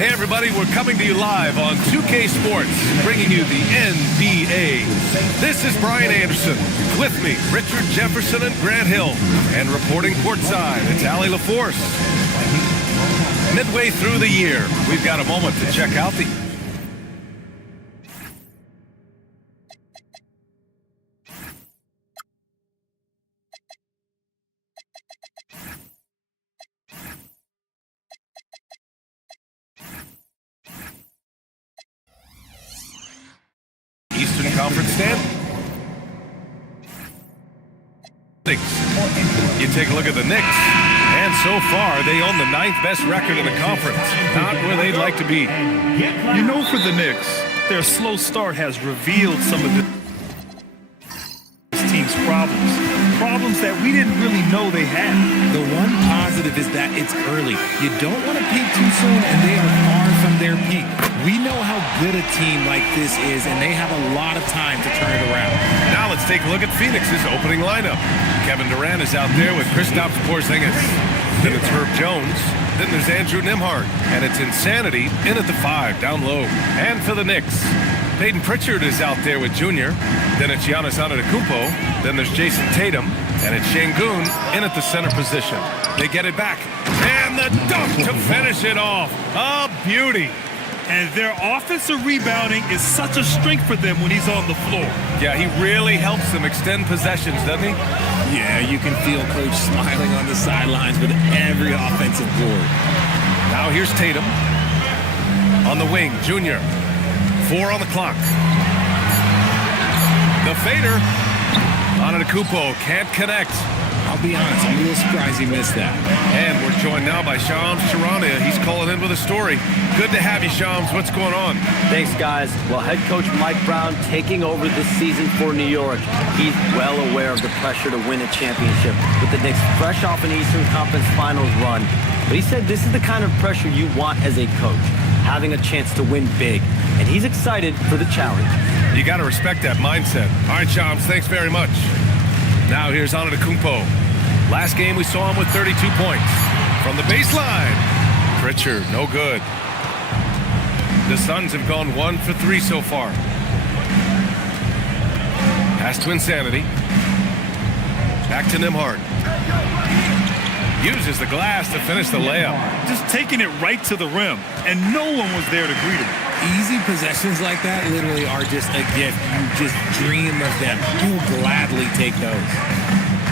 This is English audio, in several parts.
Hey everybody, we're coming to you live on 2K Sports, bringing you the NBA. This is Brian Anderson. With me, Richard Jefferson and Grant Hill. And reporting courtside, it's Allie LaForce. Midway through the year, we've got a moment to check out the Eastern Conference standings. You take a look at the Knicks, and so far they own the 9th best record in the conference. Not where they'd like to be. You know, for the Knicks, their slow start has revealed some of this team's problems that we didn't really know they had. The one positive is that it's early. You don't want to peak too soon, and they are far from their peak. We know how good a team like this is, and they have a lot of time to turn it around. Now let's take a look at Phoenix's opening lineup. Kevin Durant is out there with Kristaps Porzingis. Then it's Herb Jones. Then there's Andrew Nembhard. And it's Insanity in at the 5, down low. And for the Knicks, Peyton Pritchard is out there with Junior. Then it's Giannis Antetokounmpo. Then there's Jason Tatum. And it's Şengün in at the center position. They get it back. And the dunk to finish it off. A beauty. And their offensive rebounding is such a strength for them when he's on the floor. Yeah, he really helps them extend possessions, doesn't he? Yeah, you can feel Coach smiling on the sidelines with every offensive board. Now here's Tatum. On the wing, Junior. 4 on the clock. The fader. Antetokounmpo can't connect. I'll be honest, I'm a little surprised he missed that. And we're joined now by Shams Charania. He's calling in with a story. Good to have you, Shams. What's going on? Thanks, guys. Well, head coach Mike Brown taking over this season for New York. He's well aware of the pressure to win a championship, with the Knicks fresh off an Eastern Conference Finals run. But he said this is the kind of pressure you want as a coach, having a chance to win big. And he's excited for the challenge. You got to respect that mindset. All right, Shams, thanks very much. Now here's Antetokounmpo. Last game we saw him with 32 points. From the baseline, Pritchard, no good. The Suns have gone 1 for 3 so far. Pass to Insanity. Back to Nembhard. Uses the glass to finish the layup. Just taking it right to the rim, and no one was there to greet him. Easy possessions like that literally are just a gift. You just dream of them. You'll gladly take those.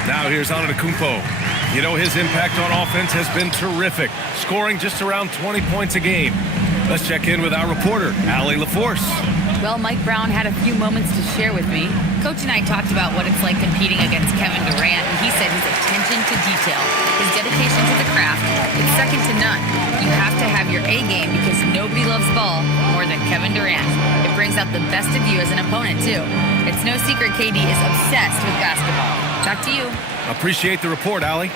Now here's Antetokounmpo. You know, his impact on offense has been terrific, scoring just around 20 points a game. Let's check in with our reporter, Allie LaForce. Well, Mike Brown had a few moments to share with me. Coach and I talked about what it's like competing against Kevin Durant, and he said his attention to detail, his dedication to the craft, it's second to none. You have to have your A game because nobody loves ball more than Kevin Durant. It brings out the best of you as an opponent, too. It's no secret KD is obsessed with basketball. Back to you. Appreciate the report, Allie.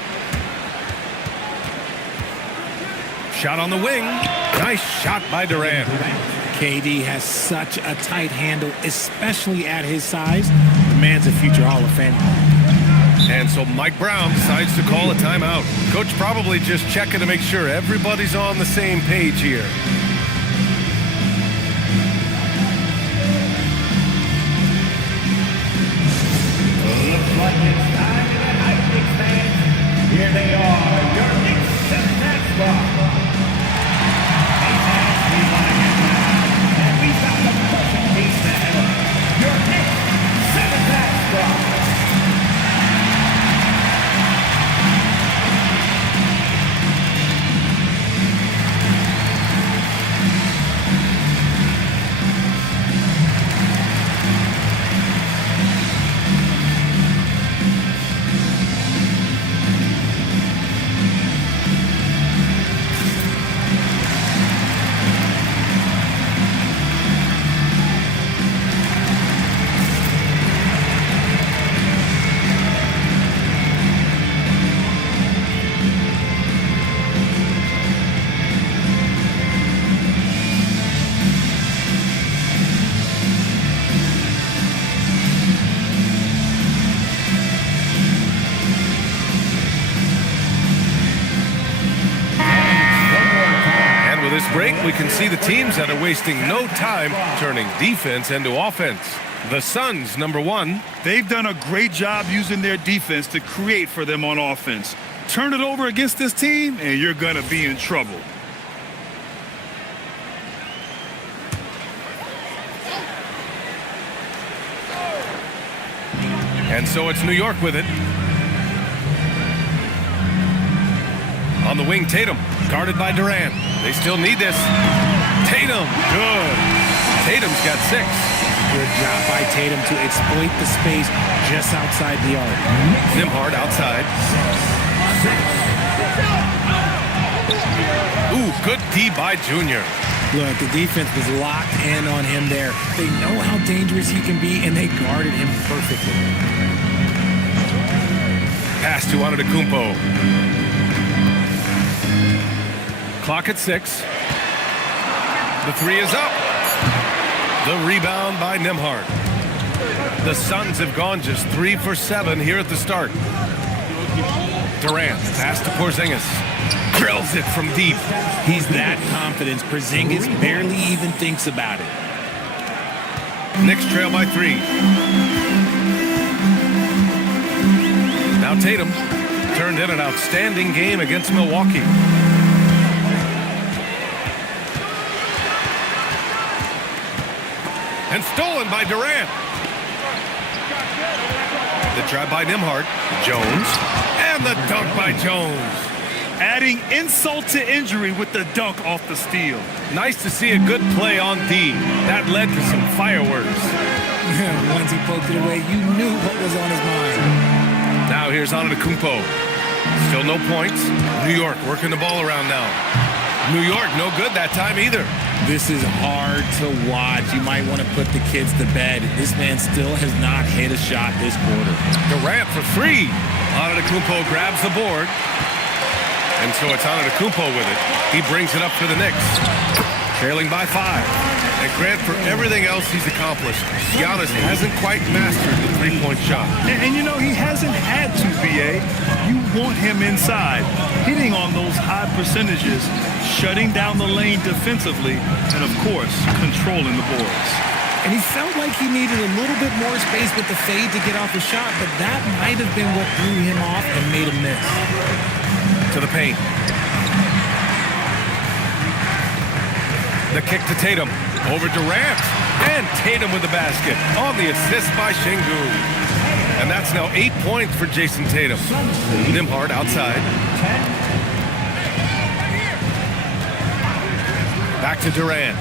Shot on the wing. Nice shot by Durant. KD has such a tight handle, especially at his size. The man's a future Hall of Famer. And so Mike Brown decides to call a timeout. Coach probably just checking to make sure everybody's on the same page here. Looks like it's time tonight, Knicks fans. Here they are, your Knicks setback spot. Hey fans, we want to get back, and we've got the perfect piece to handle. Your Knicks setback spot. break, we can see the teams that are wasting no time turning defense into offense. The Suns, number 1. They've done a great job using their defense to create for them on offense. Turn it over against this team, and you're going to be in trouble. And so it's New York with it. On the wing, Tatum, guarded by Durant. They still need this. Tatum, good. Tatum's got 6. Good job by Tatum to exploit the space just outside the arc. Nembhard outside. Ooh, good D by Junior. Look, the defense was locked in on him there. They know how dangerous he can be, and they guarded him perfectly. Pass to Antetokounmpo. Clock at 6. The 3 is up. The rebound by Nembhard. The Suns have gone just 3 for 7 here at the start. Durant, pass to Porzingis. Drills it from deep. He's that confident. Porzingis barely even thinks about it. Knicks trail by 3. Now Tatum turned in an outstanding game against Milwaukee. And stolen by Durant. The drive by Nembhard. Jones. And the dunk by Jones. Adding insult to injury with the dunk off the steal. Nice to see a good play on D. That led to some fireworks. Once he poked it away, you knew what was on his mind. Now here's Antetokounmpo. Still no points. New York working the ball around now. New York no good that time either. This is hard to watch. You might want to put the kids to bed. This man still has not hit a shot this quarter. Durant for 3. Antetokounmpo grabs the board. And so it's Antetokounmpo with it. He brings it up for the Knicks. Trailing by 5. And Grant, for everything else he's accomplished, Giannis hasn't quite mastered the three-point shot. And you know, he hasn't had to, BA. You want him inside, hitting on those high percentages, shutting down the lane defensively, and, of course, controlling the boards. And he felt like he needed a little bit more space with the fade to get off the shot, but that might have been what threw him off and made him miss. To the paint. The kick to Tatum. Over Durant. And Tatum with the basket. On the assist by Şengün. And that's now 8 points for Jason Tatum. Nembhard outside. Back to Durant.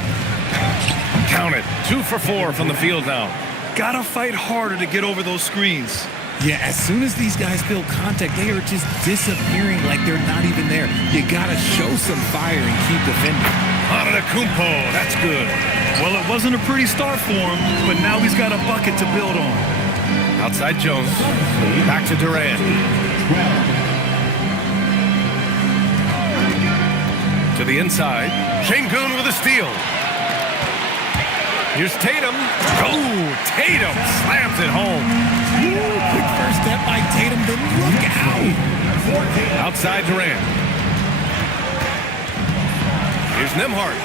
Count it. 2 for 4 from the field now. Gotta fight harder to get over those screens. Yeah, as soon as these guys feel contact, they are just disappearing like they're not even there. You gotta show some fire and keep defending. Antetokounmpo, that's good. Well, it wasn't a pretty start for him, but now he's got a bucket to build on. Outside Jones. Back to Durant. To the inside. Şengün with a steal. Here's Tatum. Oh, Tatum slams it home. Quick first step by Tatum, then look out. Outside Durant. Here's Nembhard.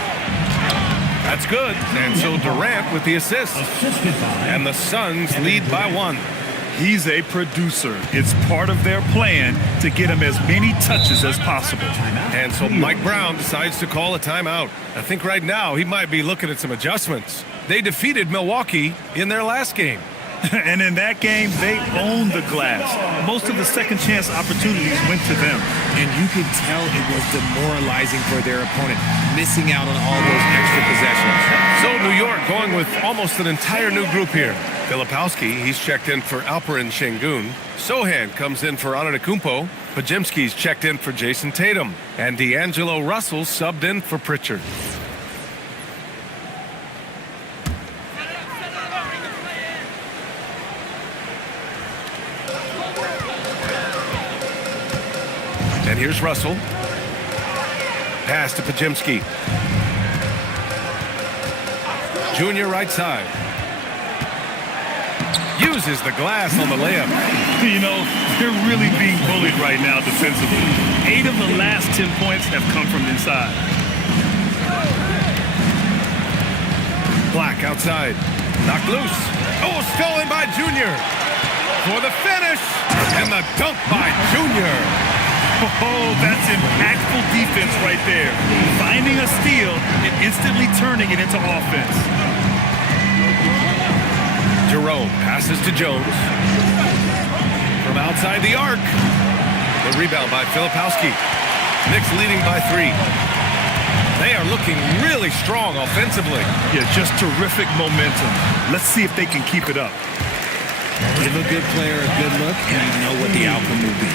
That's good. And so Durant with the assist. And the Suns lead by 1. He's a producer. It's part of their plan to get him as many touches as possible. And so Mike Brown decides to call a timeout. I think right now he might be looking at some adjustments. They defeated Milwaukee in their last game. And in that game, they owned the glass. Most of the second chance opportunities went to them. And you could tell it was demoralizing for their opponent, missing out on all those extra possessions. So New York going with almost an entire new group here. Filipowski, he's checked in for Alperen Şengün. Sohan comes in for Antetokounmpo. Podziemski's checked in for Jason Tatum. And D'Angelo Russell subbed in for Pritchard. And here's Russell. Pass to Podziemski. Junior right side. Uses the glass on the layup. You know, they're really being bullied right now defensively. 8 of the last 10 points have come from inside. Black outside. Knocked loose. Oh, stolen by Junior. For the finish. And the dunk by Junior. Oh, that's impactful defense right there. Finding a steal and instantly turning it into offense. Jerome passes to Jones. From outside the arc. The rebound by Filipowski. Knicks leading by 3. They are looking really strong offensively. Yeah, just terrific momentum. Let's see if they can keep it up. Give a good player a good look, and you know what the outcome will be.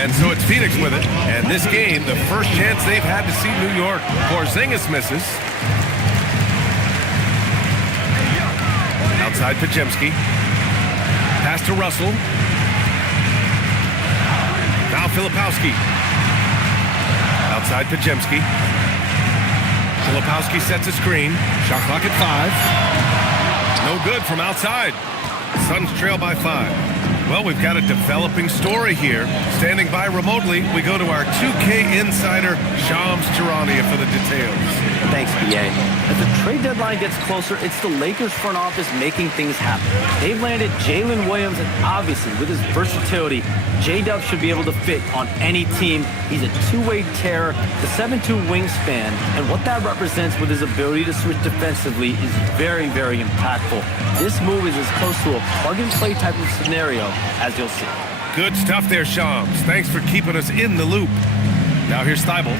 And so it's Phoenix with it. And this game, the first chance they've had to see New York. Porzingis misses. Outside Pajemski. Pass to Russell. Now Filipowski. Outside Pajemski. Filipowski sets a screen. Shot clock at 5. No good from outside. Suns trail by 5. Well, we've got a developing story here. Standing by remotely, we go to our 2K insider, Shams Charania, for the details. Thanks, BA. As the trade deadline gets closer, it's the Lakers front office making things happen. They've landed Jalen Williams, and obviously, with his versatility, J-Dub should be able to fit on any team. He's a two-way terror, the 7'2" wingspan, and what that represents with his ability to switch defensively is very, very impactful. This move is as close to a plug-and-play type of scenario as you'll see. Good stuff there, Shams. Thanks for keeping us in the loop. Now here's Thibault.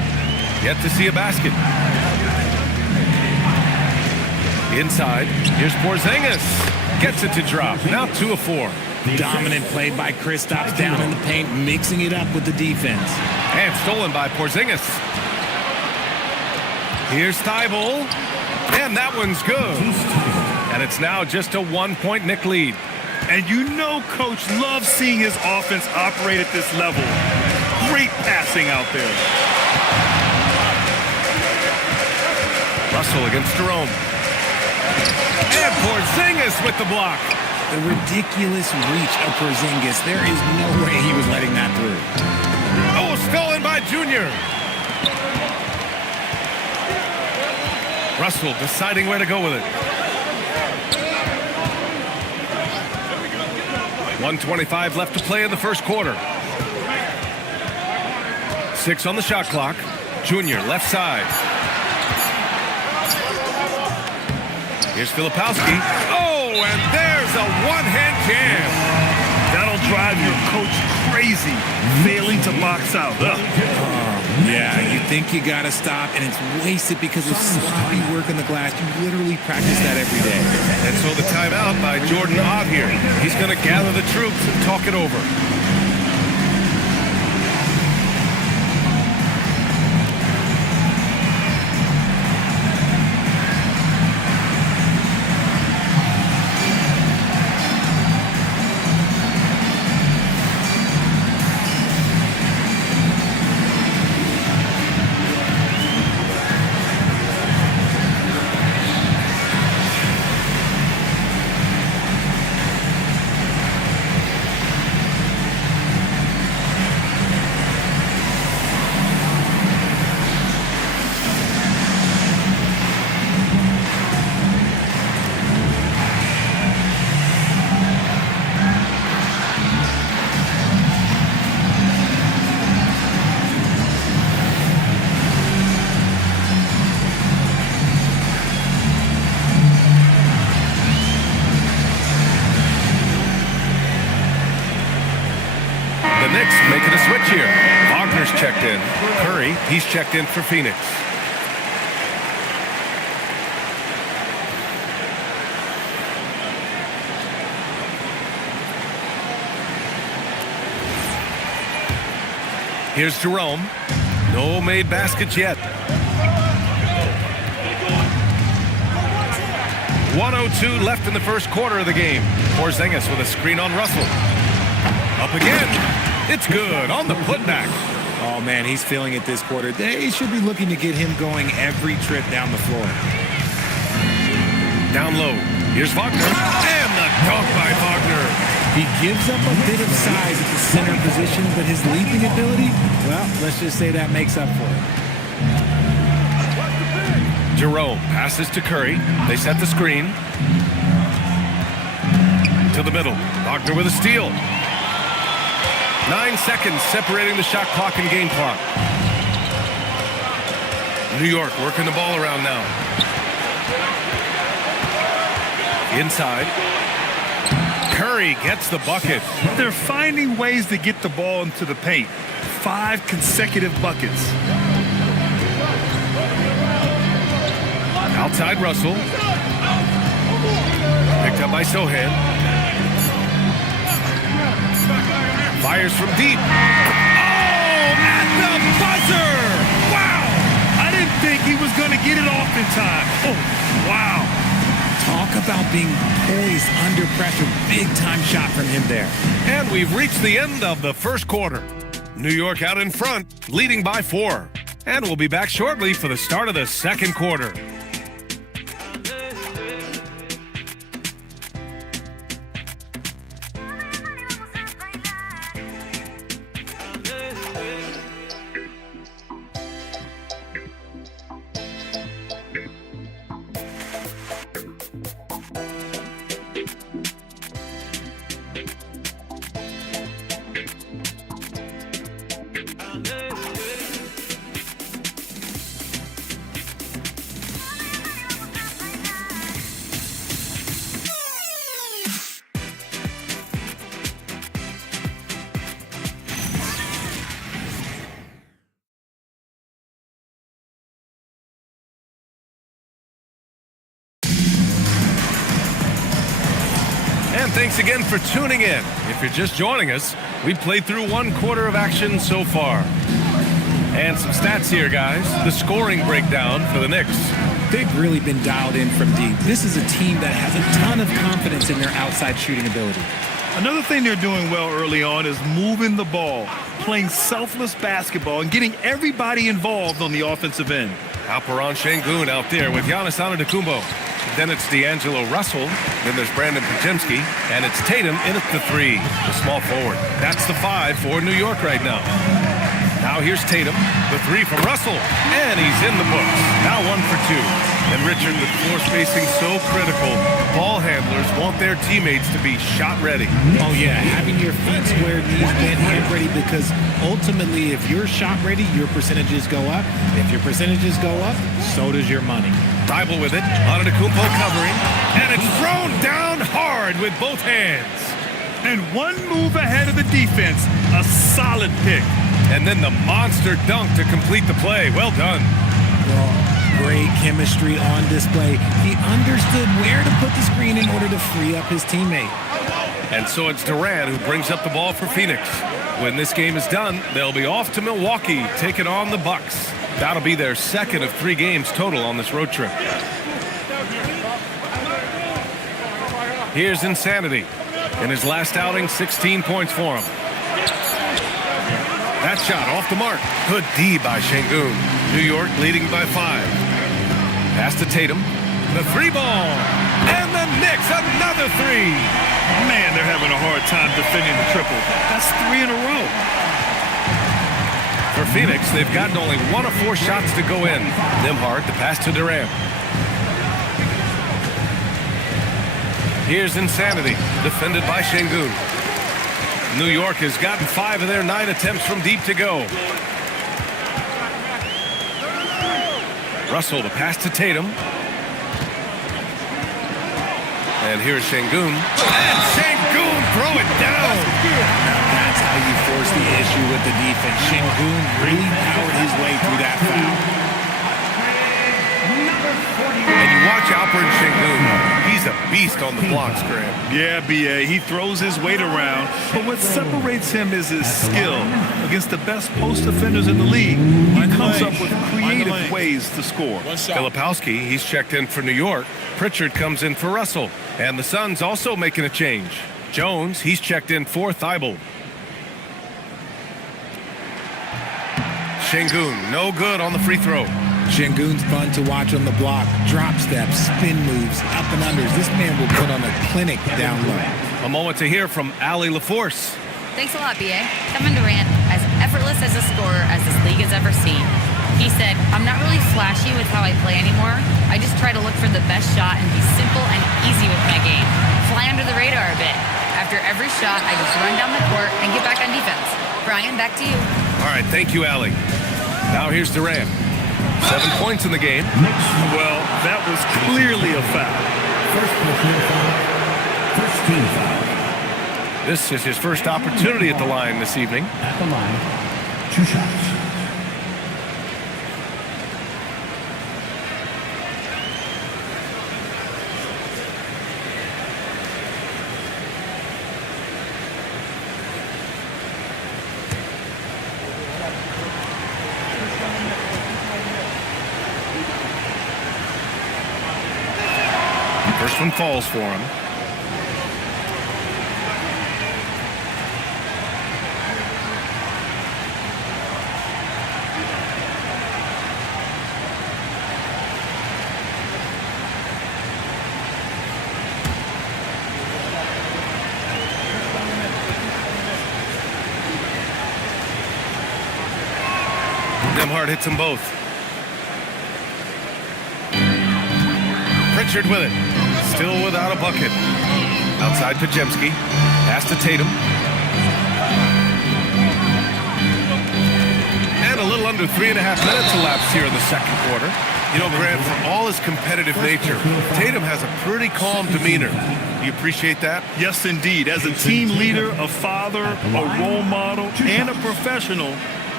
Yet to see a basket. Inside, here's Porzingis. Gets it to drop. Now 2 of 4. Dominant play by Kristaps down in the paint, mixing it up with the defense. And stolen by Porzingis. Here's Thibault. And that one's good. And it's now just a 1-point Knick lead. And you know Coach loves seeing his offense operate at this level. Great passing out there. Russell against Jerome. And Porzingis with the block. The ridiculous reach of Porzingis. There is no way he was letting that through. Oh, stolen by Junior. Russell deciding where to go with it. 1:25 left to play in the first quarter. 6 on the shot clock. Junior, left side. Here's Filipowski. Oh, and there's a one-hand jam. That'll drive your coach crazy, failing to box out. Yeah, you think you got to stop, and it's wasted because of sloppy work on the glass. You literally practice that every day. And so the timeout by Jordan Ott here. He's going to gather the troops and talk it over. Knicks making a switch here. Wagner's checked in. Curry, he's checked in for Phoenix. Here's Jerome. No made baskets yet. 1:02 left in the first quarter of the game. Porzingis with a screen on Russell. Up again. It's good on the putback. Oh, man, he's feeling it this quarter. They should be looking to get him going every trip down the floor. Down low. Here's Wagner. And the dunk by Wagner. He gives up a bit of size at the center position, but his leaping ability, well, let's just say that makes up for it. Jerome passes to Curry. They set the screen. To the middle. Wagner with a steal. 9 seconds separating the shot clock and game clock. New York working the ball around now. Inside. Curry gets the bucket. They're finding ways to get the ball into the paint. 5 consecutive buckets. Outside Russell. Picked up by Sohan. Fires from deep. Oh, at the buzzer! Wow! I didn't think he was going to get it off in time. Oh, wow. Talk about being poised under pressure. Big time shot from him there. And we've reached the end of the first quarter. New York out in front, leading by 4. And we'll be back shortly for the start of the second quarter. And thanks again for tuning in. If you're just joining us, we've played through 1 quarter of action so far. And some stats here, guys. The scoring breakdown for the Knicks. They've really been dialed in from deep. This is a team that has a ton of confidence in their outside shooting ability. Another thing they're doing well early on is moving the ball, playing selfless basketball, and getting everybody involved on the offensive end. Alperon Şengün out there with Giannis Antetokounmpo. Then it's D'Angelo Russell. Then there's Brandon Podziemski. And it's Tatum in at the 3, the small forward. That's the 5 for New York right now. Now here's Tatum, the 3 from Russell. And he's in the books. Now 1 for 2. And Richard, with floor spacing so critical, ball handlers want their teammates to be shot ready. Oh, yeah, having your feet where it needs been hand ready, because ultimately, if you're shot ready, your percentages go up. If your percentages go up, so does your money. Thibault with it. Antetokounmpo covering. And it's thrown down hard with both hands. And 1 move ahead of the defense. A solid pick. And then the monster dunk to complete the play. Well done. Great chemistry on display. He understood where to put the screen in order to free up his teammate. And so it's Durant who brings up the ball for Phoenix. When this game is done, they'll be off to Milwaukee, taking on the Bucks. That'll be their 2nd of 3 games total on this road trip. Here's Insanity. In his last outing, 16 points for him. That shot off the mark. Good D by Şengün. New York leading by 5. Pass to Tatum. The 3 ball. And the Knicks, another 3. Man, they're having a hard time defending the triple. That's 3 in a row. For Phoenix, they've gotten only 1 of 4 shots to go in. Nembhard, the pass to Durant. Here's Insanity, defended by Şengün. New York has gotten 5 of their 9 attempts from deep to go. Russell, the pass to Tatum. And here's Şengün. And Şengün throw it down. Now that's how you force the issue with the defense. Şengün really powered his way through that foul. And you watch Alperon Şengün. He's a beast on the blocks, Graham. Yeah, B.A. He throws his weight around, but what separates him is his skill. Against the best post defenders in the league, he comes up with creative ways to score. Filipowski, he's checked in for New York. Pritchard comes in for Russell. And the Suns also making a change. Jones, he's checked in for Thibault. Şengün, no good on the free throw. Şengün's fun to watch on the block. Drop steps, spin moves, up and unders. This man will put on a clinic down low. A moment to hear from Allie LaForce. Thanks a lot, B.A. Kevin Durant, as effortless as a scorer as this league has ever seen. He said, "I'm not really flashy with how I play anymore. I just try to look for the best shot and be simple and easy with my game. Fly under the radar a bit. After every shot, I just run down the court and get back on defense." Brian, back to you. All right, thank you, Allie. Now here's Durant. 7 points in the game. Well, that was clearly a foul. First personal foul. First team foul. This is his first opportunity at the line this evening. At the line, 2 shots. First one falls for him. Nembhard hits them both. Pritchard with it. Still without a bucket. Outside Pajemski. Pass to Tatum. And a little under 3.5 minutes elapsed here in the second quarter. You know, Grant, for all his competitive nature, Tatum has a pretty calm demeanor. Do you appreciate that? Yes, indeed. As a team leader, a father, a role model, and a professional,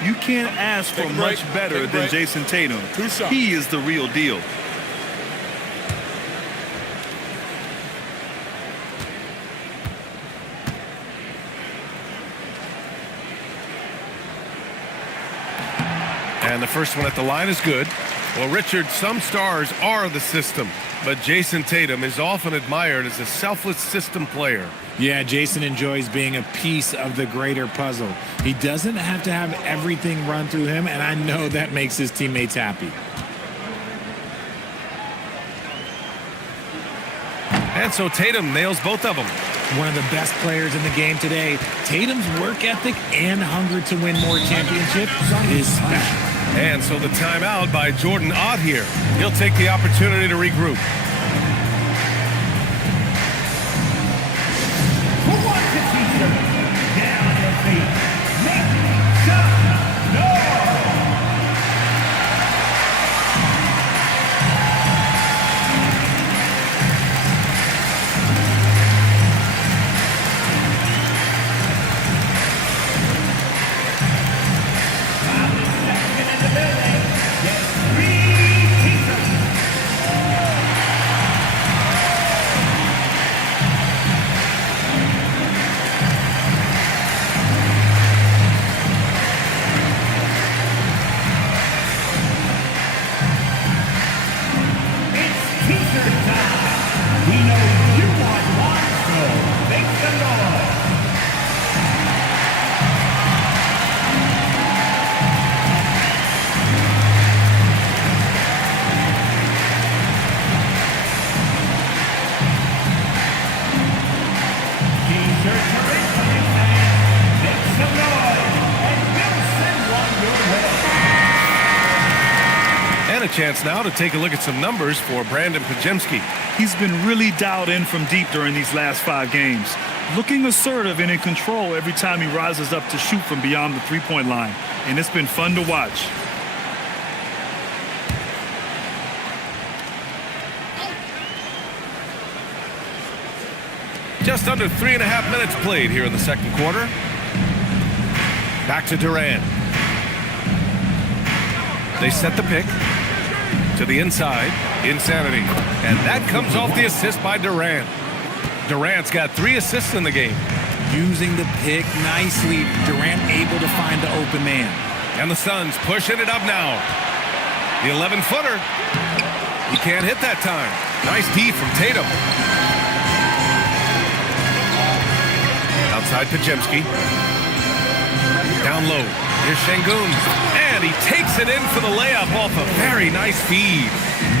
you can't ask for much better than Jason Tatum. He is the real deal. And the first one at the line is good. Well, Richard, some stars are the system, but Jason Tatum is often admired as a selfless system player. Yeah, Jason enjoys being a piece of the greater puzzle. He doesn't have to have everything run through him, and I know that makes his teammates happy. And so Tatum nails both of them. One of the best players in the game today. Tatum's work ethic and hunger to win more championships is special. And so the timeout by Jordan Ott here. He'll take the opportunity to regroup. Who wants a t-shirt? Get on your feet. Make some noise. Chance now to take a look at some numbers for Brandon Pajemski. He's been really dialed in from deep during these last 5 games. Looking assertive and in control every time he rises up to shoot from beyond the three-point line. And it's been fun to watch. Just under 3.5 minutes played here in the second quarter. Back to Durant. They set the pick. To the inside, Insanity. And that comes off the assist by Durant. Durant's got 3 assists in the game. Using the pick nicely, Durant able to find the open man. And the Suns pushing it up now. The 11-footer. He can't hit that time. Nice D from Tatum. Outside Pajemski. Down low. Here's Şengün. And he takes it in for the layup off a very nice feed.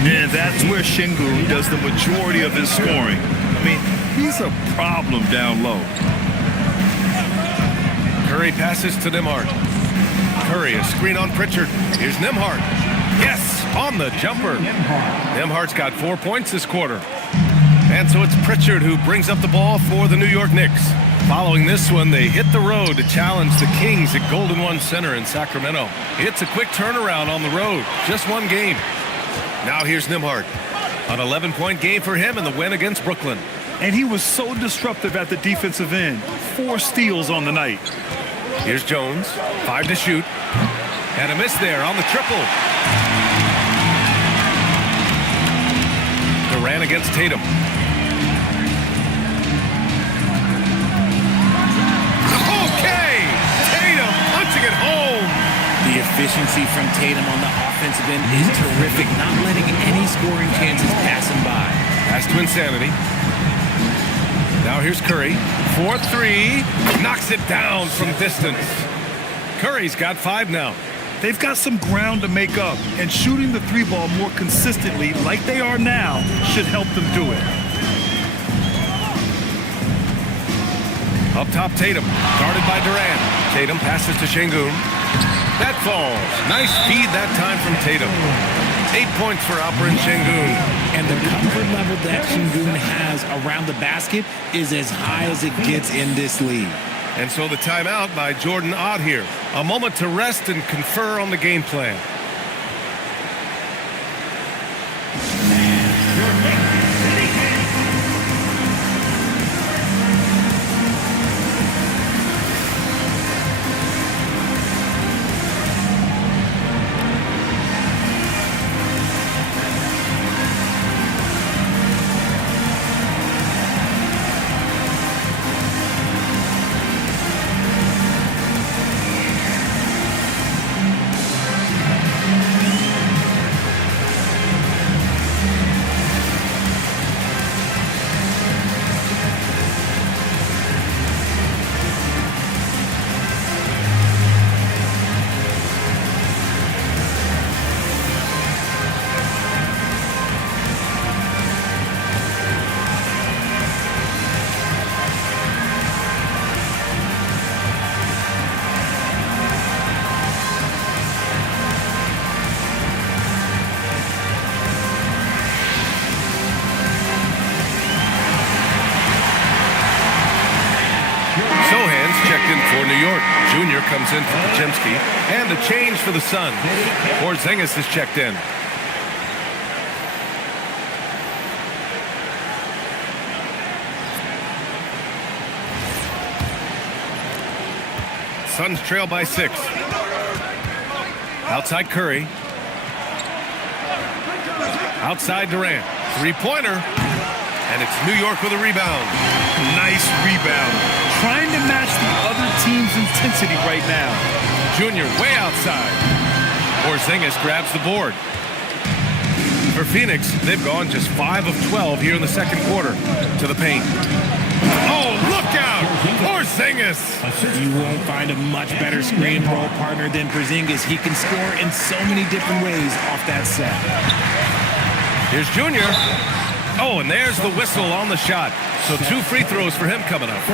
And that's where Şengün does the majority of his scoring. I mean, he's a problem down low. Curry passes to Nembhard. Curry, a screen on Pritchard. Here's Nembhard. Yes, on the jumper. Nembhard's got 4 points this quarter. And so it's Pritchard who brings up the ball for the New York Knicks. Following this one, they hit the road to challenge the Kings at Golden One Center in Sacramento. It's a quick turnaround on the road, just one game. Now here's Nembhard. An 11-point game for him in the win against Brooklyn. And he was so disruptive at the defensive end. 4 steals on the night. Here's Jones, 5 to shoot. And a miss there on the triple. Durant against Tatum. Punching it home. The efficiency from Tatum on the offensive end is terrific, not letting any scoring chances pass him by. Pass to Insanity. Now here's Curry. 4-3. Knocks it down from distance. Curry's got 5 now. They've got some ground to make up, and shooting the 3-ball more consistently like they are now should help them do it. Up top, Tatum. Guarded by Durant. Tatum passes to Şengün. That falls. Nice feed that time from Tatum. 8 points for Alperen Şengün. And the comfort level that Şengün has around the basket is as high as it gets in this league. And so the timeout by Jordan Ott here. A moment to rest and confer on the game plan. Checked in for New York. Junior comes in for Podziemski. And a change for the Suns. Porzingis is checked in. Suns trail by 6. Outside Curry. Outside Durant. 3-pointer. And it's New York with a rebound. Nice rebound. Trying to match the other team's intensity right now. Junior way outside. Porzingis grabs the board. For Phoenix, they've gone just 5 of 12 here in the second quarter to the paint. Oh, look out! Porzingis! You won't find a much better screen and roll partner than Porzingis. He can score in so many different ways off that set. Here's Junior. Oh, and there's the whistle on the shot. So 2 free throws for him coming up.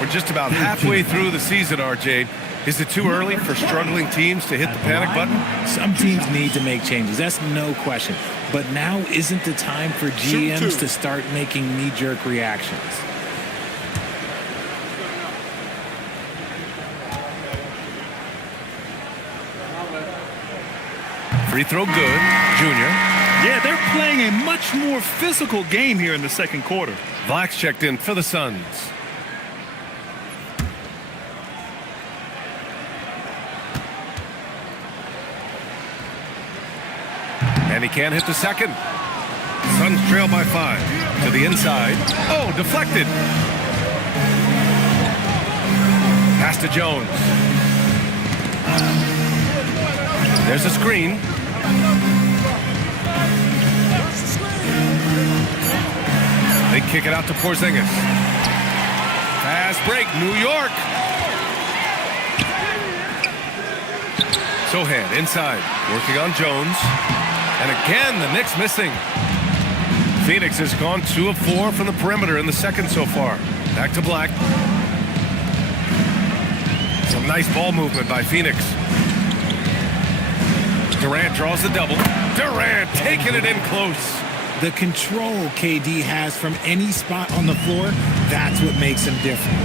We're just about halfway through the season, RJ. Is it too early for struggling teams to hit the panic button? Some teams need to make changes. That's no question. But now isn't the time for GMs to start making knee-jerk reactions. Free throw good. Junior. Yeah, they're playing a much more physical game here in the second quarter. Black's checked in for the Suns. And he can't hit the second. Suns trail by 5. To the inside. Oh, deflected. Pass to Jones. There's a screen. They kick it out to Porzingis. Fast break, New York. Sohan inside, working on Jones. And again, the Knicks missing. Phoenix has gone 2 of 4 from the perimeter in the second so far. Back to Black. Some nice ball movement by Phoenix. Durant draws the double. Durant taking it in close. The control KD has from any spot on the floor, that's what makes him different.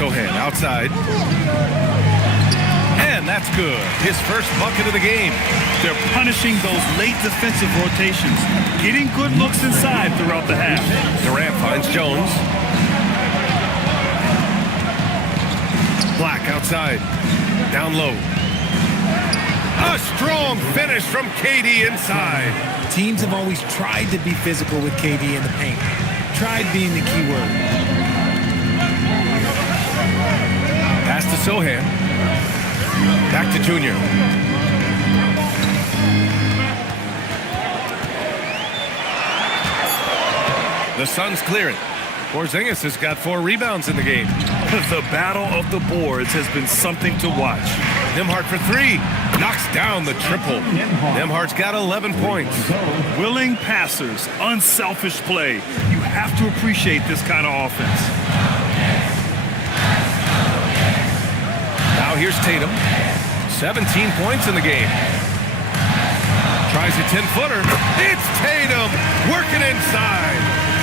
Sohan outside. And that's good. His first bucket of the game. They're punishing those late defensive rotations, getting good looks inside throughout the half. Durant finds Jones. Black outside. Down low. A strong finish from KD inside. Teams have always tried to be physical with KD in the paint. Tried being the key word. Pass to Sohan. Back to Junior. The Suns clear it. Porzingis has got 4 rebounds in the game. The battle of the boards has been something to watch. Nembhard for 3. Knocks down the triple. Nembhard's got 11 points. Willing passers, unselfish play. You have to appreciate this kind of offense. Now here's Tatum. 17 points in the game. Tries a 10-footer. It's Tatum working inside.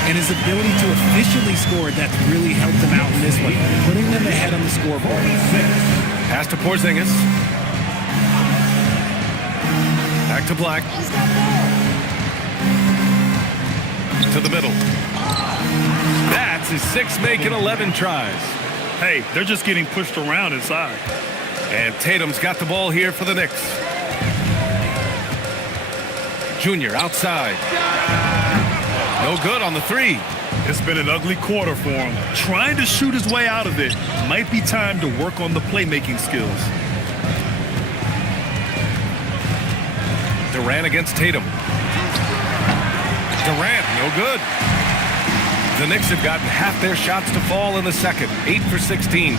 And his ability to efficiently score, that's really helped him out in this one, putting them ahead on the scoreboard. Pass to Porzingis. Back to Black. To the middle. That's his 6 making 11 tries. Hey, they're just getting pushed around inside. And Tatum's got the ball here for the Knicks. Junior outside. No good on the 3. It's been an ugly quarter for him. Trying to shoot his way out of it. Might be time to work on the playmaking skills. Durant against Tatum. Durant, no good. The Knicks have gotten half their shots to fall in the second. 8 for 16.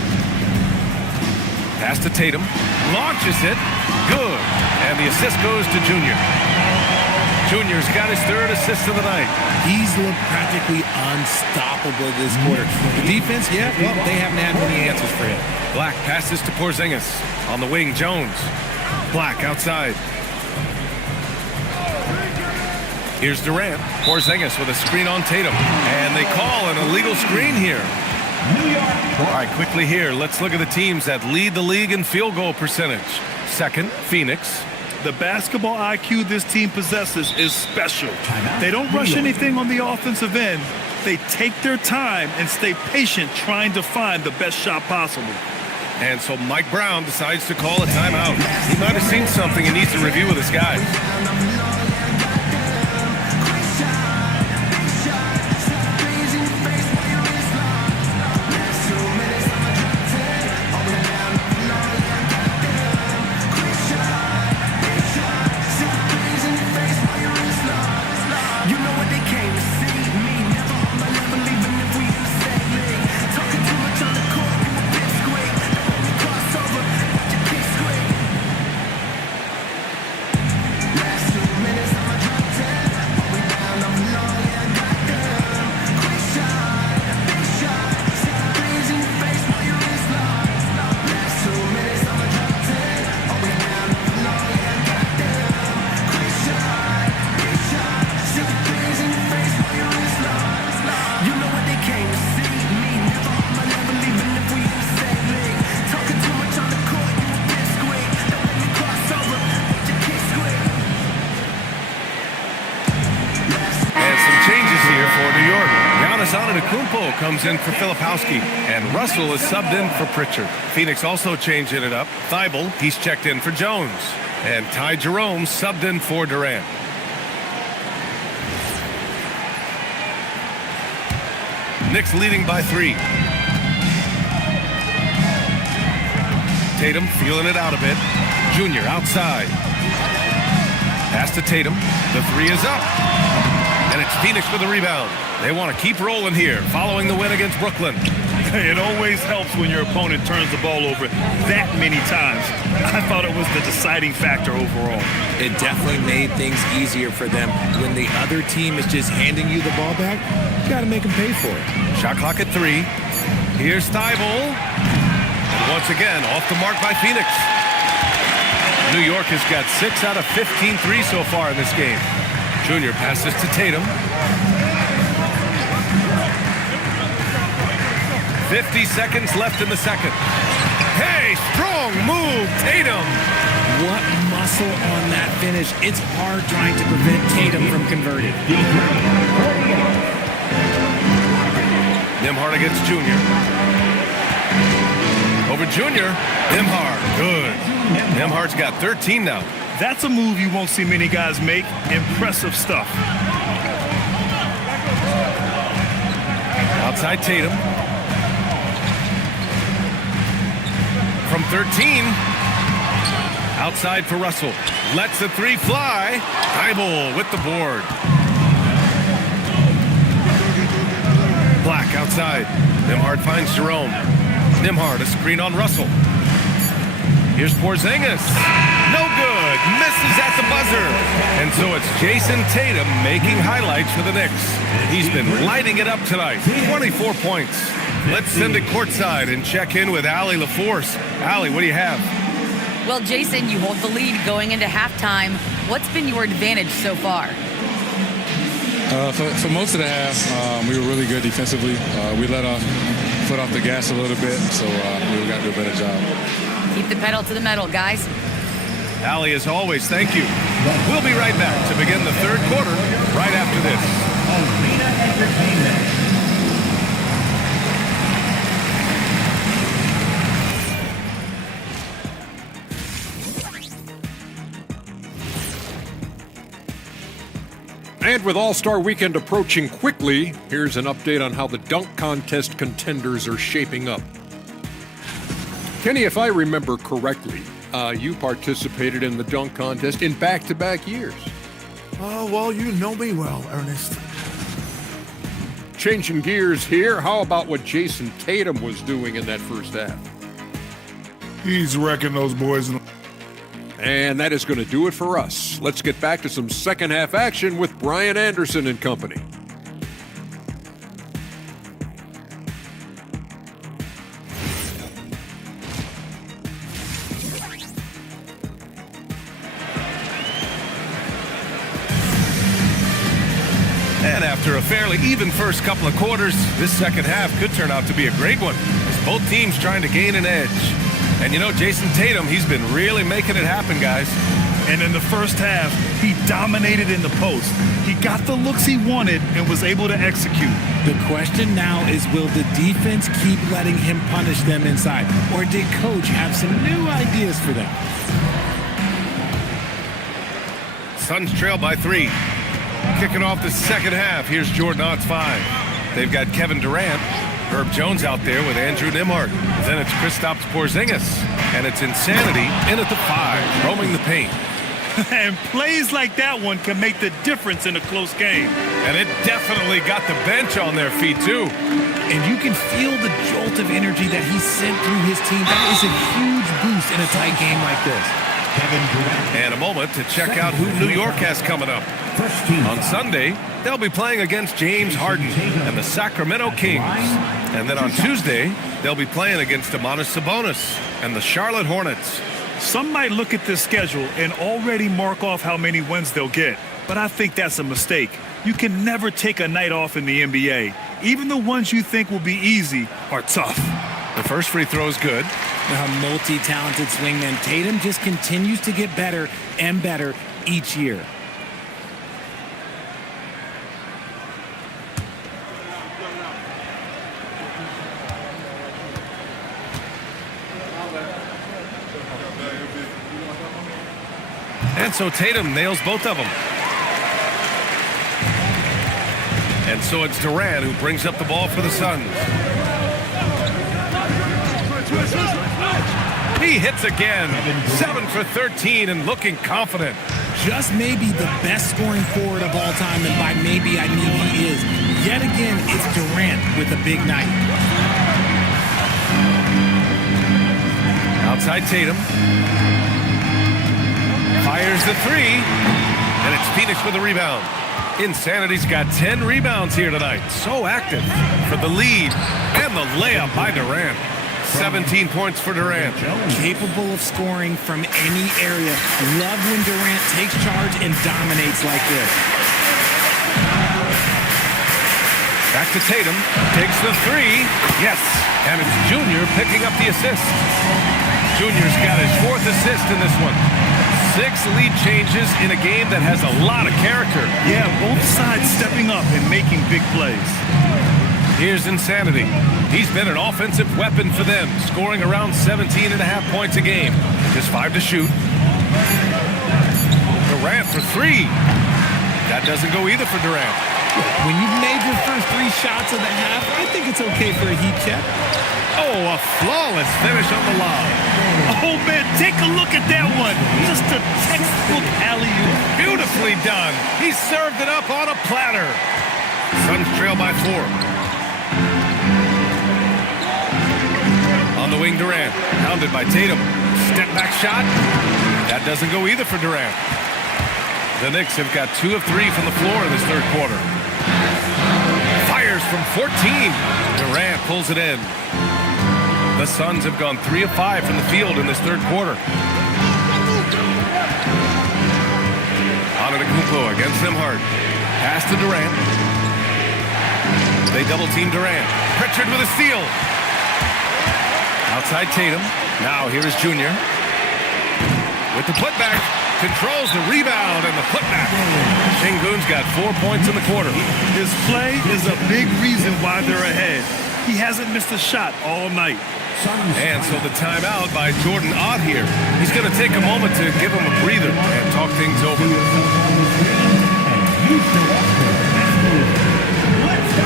Pass to Tatum. Launches it. Good. And the assist goes to Junior. Junior's got his 3rd assist of the night. He's looked practically unstoppable this quarter. The defense, yeah, well, they haven't had many answers for him. Black passes to Porzingis. On the wing, Jones. Black outside. Here's Durant. Porzingis with a screen on Tatum. And they call an illegal screen here. All right, quickly here, let's look at the teams that lead the league in field goal percentage. Second, Phoenix. The basketball IQ this team possesses is special. They don't rush anything on the offensive end. They take their time and stay patient trying to find the best shot possible. And so Mike Brown decides to call a timeout. He might have seen something and needs to review with his guys. Comes in for Filipowski, and Russell is subbed in for Pritchard. Phoenix also changing it up. Thibault, he's checked in for Jones. And Ty Jerome subbed in for Durant. Knicks leading by 3. Tatum feeling it out a bit. Junior outside. Pass to Tatum. The 3 is up. And it's Phoenix with the rebound. They want to keep rolling here, following the win against Brooklyn. It always helps when your opponent turns the ball over that many times. I thought it was the deciding factor overall. It definitely made things easier for them. When the other team is just handing you the ball back, you got to make them pay for it. Shot clock at 3. Here's Thibault. Once again, off the mark by Phoenix. New York has got 6 out of 15 threes so far in this game. Junior passes to Tatum. 50 seconds left in the second. Hey, strong move, Tatum. What muscle on that finish. It's hard trying to prevent Tatum from converting. Nembhard against Junior. Over Junior. Nembhard, good. Nembhard's got 13 now. That's a move you won't see many guys make. Impressive stuff. Outside Tatum. From 13. Outside for Russell. Lets the 3 fly. Thibault with the board. Black outside. Nembhard finds Jerome. Nembhard, a screen on Russell. Here's Porzingis. No good. Misses at the buzzer. And so it's Jason Tatum making highlights for the Knicks. He's been lighting it up tonight. 24 points. Let's send it courtside and check in with Allie LaForce. Allie, what do you have? Well, Jason, you hold the lead going into halftime. What's been your advantage so far? For most of the half, we were really good defensively. We let our foot off the gas a little bit, so we got to do a better job. Keep the pedal to the metal, guys. Allie, as always, thank you. We'll be right back to begin the third quarter right after this. Arena Entertainment. And with All-Star Weekend approaching quickly, here's an update on how the dunk contest contenders are shaping up. Kenny, if I remember correctly, you participated in the dunk contest in back-to-back years. Oh, well, you know me well, Ernest. Changing gears here, how about what Jason Tatum was doing in that first half? He's wrecking those boys. And that is going to do it for us. Let's get back to some second half action with Brian Anderson and company. And after a fairly even first couple of quarters, this second half could turn out to be a great one, as both teams trying to gain an edge. And you know, Jason Tatum, he's been really making it happen, guys. And in the first half, he dominated in the post. He got the looks he wanted and was able to execute. The question now is, will the defense keep letting him punish them inside? Or did Coach have some new ideas for them? Suns trail by 3. Kicking off the second half, here's Jordan Ott's 5. They've got Kevin Durant. Herb Jones out there with Andrew Nembhard. Then it's Kristaps Porzingis. And it's Insanity in at the 5, roaming the paint. And plays like that one can make the difference in a close game. And it definitely got the bench on their feet, too. And you can feel the jolt of energy that he sent through his team. That is a huge boost in a tight game like this. And a moment to check out who New York has coming up. On Sunday, they'll be playing against James Harden and the Sacramento Kings. And then on Tuesday, they'll be playing against Domantas Sabonis and the Charlotte Hornets. Some might look at this schedule and already mark off how many wins they'll get. But I think that's a mistake. You can never take a night off in the NBA. Even the ones you think will be easy are tough. The first free throw is good. A multi-talented swingman, Tatum just continues to get better and better each year. And so Tatum nails both of them. And so it's Durant who brings up the ball for the Suns. He hits again. 7 for 13 and looking confident. Just maybe the best scoring forward of all time, and by maybe I mean he is. Yet again, it's Durant with a big night. Outside Tatum. Fires the 3. And it's Phoenix with the rebound. Insanity's got 10 rebounds here tonight. So active for the lead and the layup by Durant. 17 points for Durant. Capable of scoring from any area. Love when Durant takes charge and dominates like this. Back to Tatum. Takes the three. Yes. And it's Junior picking up the assist. Junior's got his 4th assist in this one. 6 lead changes in a game that has a lot of character. Yeah, both sides stepping up and making big plays. Here's Insanity. He's been an offensive weapon for them, scoring around 17.5 points a game. Just 5 to shoot. Durant for 3. That doesn't go either for Durant. When you've made your first 3 shots of the half, I think it's okay for a heat check. Oh, a flawless finish on the lob. Oh, man, take a look at that one. Just a textbook alley-oop. Beautifully done. He served it up on a platter. Suns trail by 4. On the wing, Durant. Pounded by Tatum. Step back shot. That doesn't go either for Durant. The Knicks have got 2 of 3 from the floor in this third quarter. Fires from 14. Durant pulls it in. The Suns have gone 3 of 5 from the field in this third quarter. Antetokounmpo against Nimhard. Pass to Durant. They double team Durant. Pritchard with a steal. Outside Tatum. Now here is Junior. With the putback. Controls the rebound and the putback. Şengün's got 4 points in the quarter. His play is a big reason why they're ahead. He hasn't missed a shot all night. And so the timeout by Jordan Ott here. He's going to take a moment to give him a breather and talk things over. Let's go.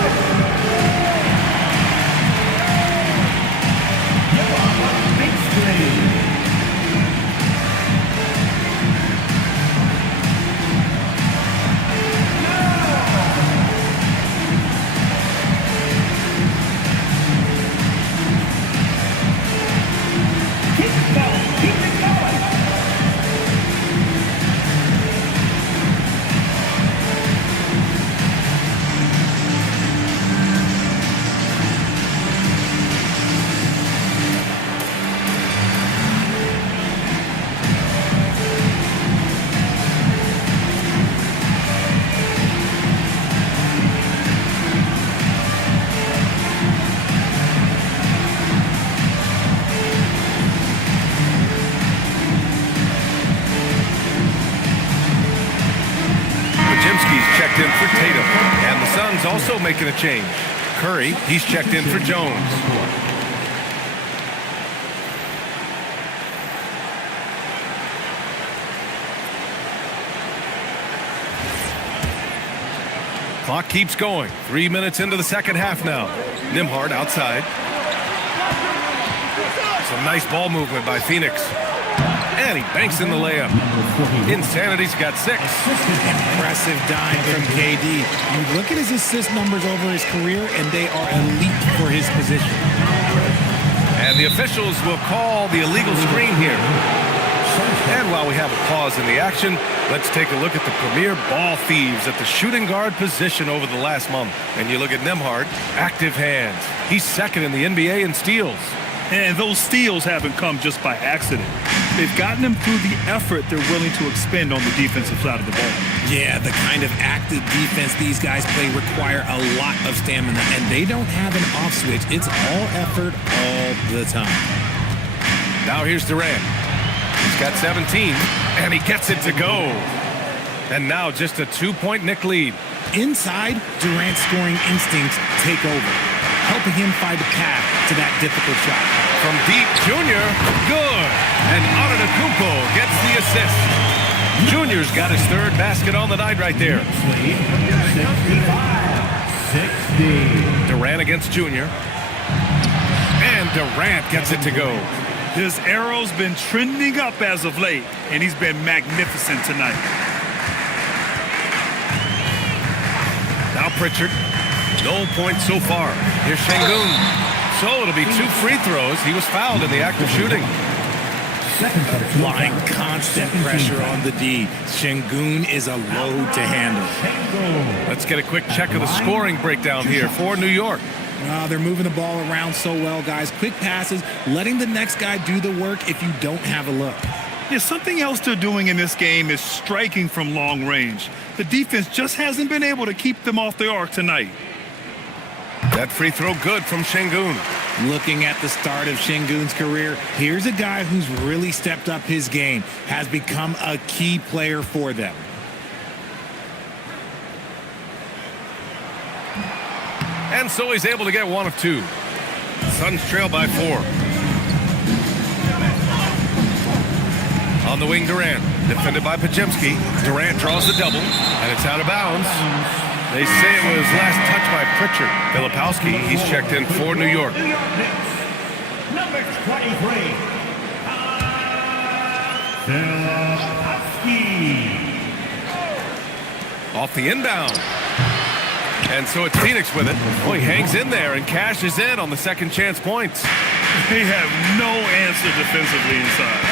Checked in for Tatum. And the Suns also making a change. Curry, he's checked in for Jones. Clock keeps going. 3 minutes into the second half now. Nimhard outside. Some nice ball movement by Phoenix. And he banks in the layup. Insanity's got 6. Impressive dime from KD. You look at his assist numbers over his career, and they are elite for his position. And the officials will call the illegal screen here. And while we have a pause in the action, let's take a look at the premier ball thieves at the shooting guard position over the last month. And you look at Nimhard, active hands. He's second in the NBA in steals. And those steals haven't come just by accident. They've gotten them through the effort they're willing to expend on the defensive side of the ball. Yeah, the kind of active defense these guys play require a lot of stamina, and they don't have an off switch. It's all effort all the time. Now here's Durant. He's got 17, and he gets it to go. And now just a 2-point Knick lead. Inside, Durant's scoring instincts take over, helping him find a path to that difficult shot. From deep, Junior, good. And Antetokounmpo gets the assist. Junior's got his 3rd basket on the night right there. 65-60. Durant against Junior. And Durant gets it to go. His arrow's been trending up as of late, and he's been magnificent tonight. Now Pritchard. No points so far. Here's Şengün. So it'll be 2 free throws. He was fouled in the act of shooting. Applying constant pressure on the D. Şengün is a load to handle. Let's get a quick check of the scoring breakdown here for New York. They're moving the ball around so well, guys. Quick passes, letting the next guy do the work if you don't have a look. Yeah, something else they're doing in this game is striking from long range. The defense just hasn't been able to keep them off the arc tonight. That free throw good from Şengün. Looking at the start of Şengün's career, here's a guy who's really stepped up his game, has become a key player for them. And so he's able to get one of two. Suns trail by 4. On the wing, Durant. Defended by Podziemski. Durant draws the double, and it's out of bounds. They say it was last touched by Pritchard. Filipowski, he's checked in for New York. New York Knicks, number 23. Filipowski. Off the inbound. And so it's Phoenix with it. Oh, he hangs in there and cashes in on the second chance points. They have no answer defensively inside.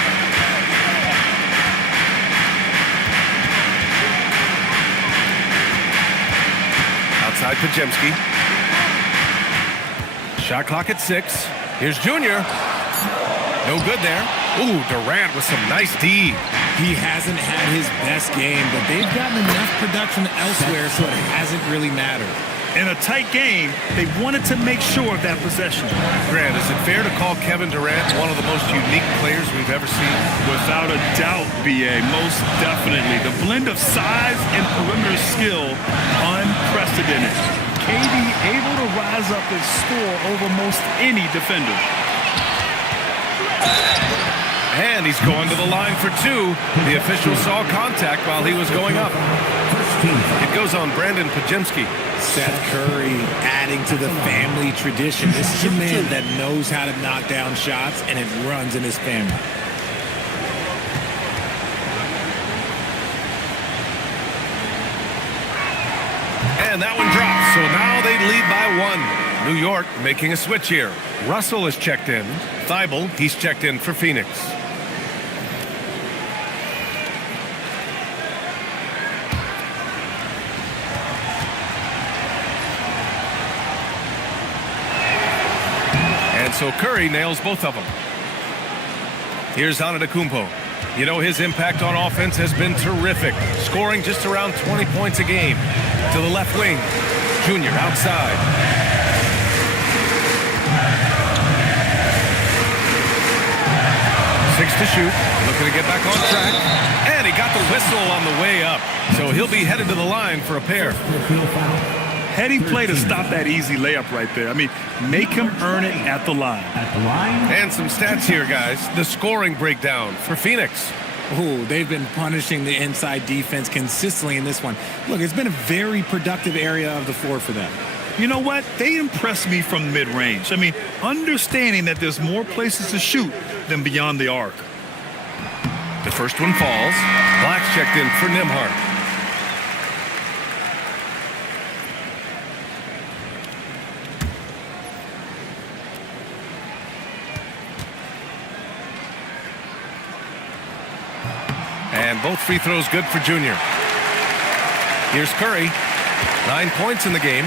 Outside Podziemski. Shot clock at 6. Here's Junior. No good there. Ooh, Durant with some nice D. He hasn't had his best game, but they've gotten enough production elsewhere, so it hasn't really mattered. In a tight game, they wanted to make sure of that possession. Grant, is it fair to call Kevin Durant one of the most unique players we've ever seen? Without a doubt, BA, most definitely. The blend of size and perimeter skill, unprecedented. KD able to rise up and score over most any defender. And he's going to the line for 2. The official saw contact while he was going up. It goes on Brandon Podziemski. Seth Curry adding to the family tradition. This is a man that knows how to knock down shots, and it runs in his family. And that one drops, so now they lead by 1. New York making a switch here. Russell is checked in. Thibault, he's checked in for Phoenix. And so Curry nails both of them. Here's Antetokounmpo. You know, his impact on offense has been terrific, scoring just around 20 points a game. To the left wing, Junior outside. Six to shoot, looking to get back on track. And he got the whistle on the way up, so he'll be headed to the line for a pair. Heading play to stop that easy layup right there. I mean, make him earn it at the line. And some stats here, guys. The scoring breakdown for Phoenix. Ooh, they've been punishing the inside defense consistently in this one. Look, it's been a very productive area of the floor for them. You know what? They impressed me from mid-range. I mean, understanding that there's more places to shoot than beyond the arc. The first one falls. Black's checked in for Nembhard. And both free throws good for Junior. Here's Curry. 9 points in the game.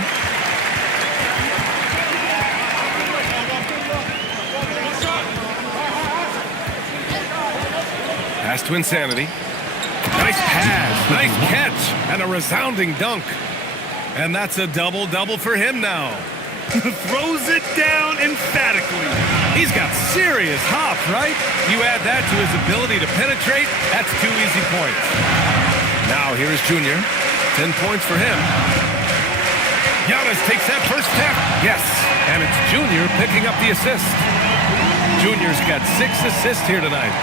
Pass to Insanity. Nice pass, nice catch, and a resounding dunk. And that's a double-double for him now. Throws it down emphatically. He's got serious hop, right? You add that to his ability to penetrate, that's 2 easy points. Now here is Junior. 10 points for him. Giannis takes that first step. Yes, and it's Junior picking up the assist. Junior's got 6 assists here tonight.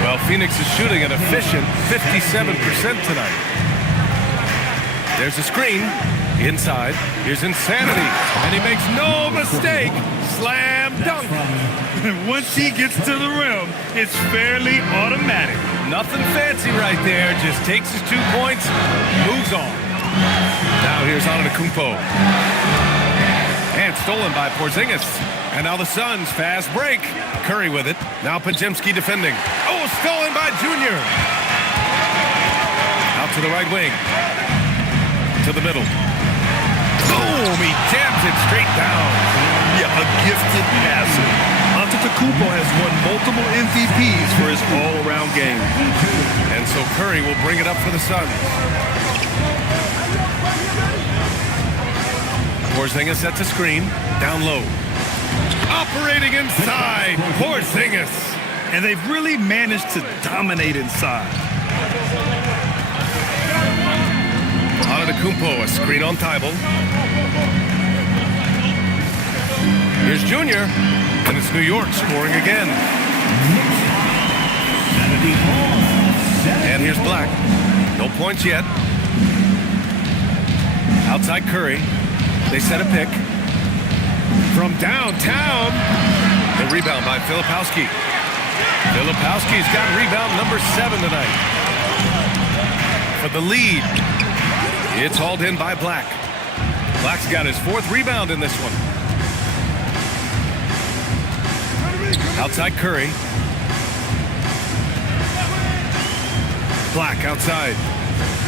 Well, Phoenix is shooting an efficient 57% tonight. There's a screen. Inside, here's Insanity, and he makes no mistake. Slam dunk. Once he gets to the rim, it's fairly automatic. Nothing fancy right there. Just takes his 2 points, moves on. Now here's Antetokounmpo. And stolen by Porzingis. And now the Suns, fast break. Curry with it. Now Podziemski defending. Oh, stolen by Junior. Out to the right wing. To the middle. Boom! He jams it straight down. Yeah, a gifted passer. Antetokounmpo has won multiple MVPs for his all-around game. And so Curry will bring it up for the Suns. Porzingis sets a screen. Down low. Operating inside. Porzingis. And they've really managed to dominate inside. Antetokounmpo, a screen on Thibault. Here's Junior, and it's New York scoring again. And here's Black. No points yet. Outside Curry. They set a pick. From downtown. The rebound by Filipowski. Filipowski's got rebound number 7 tonight. For the lead. It's hauled in by Black. Black's got his 4th rebound in this one. Outside Curry. Black outside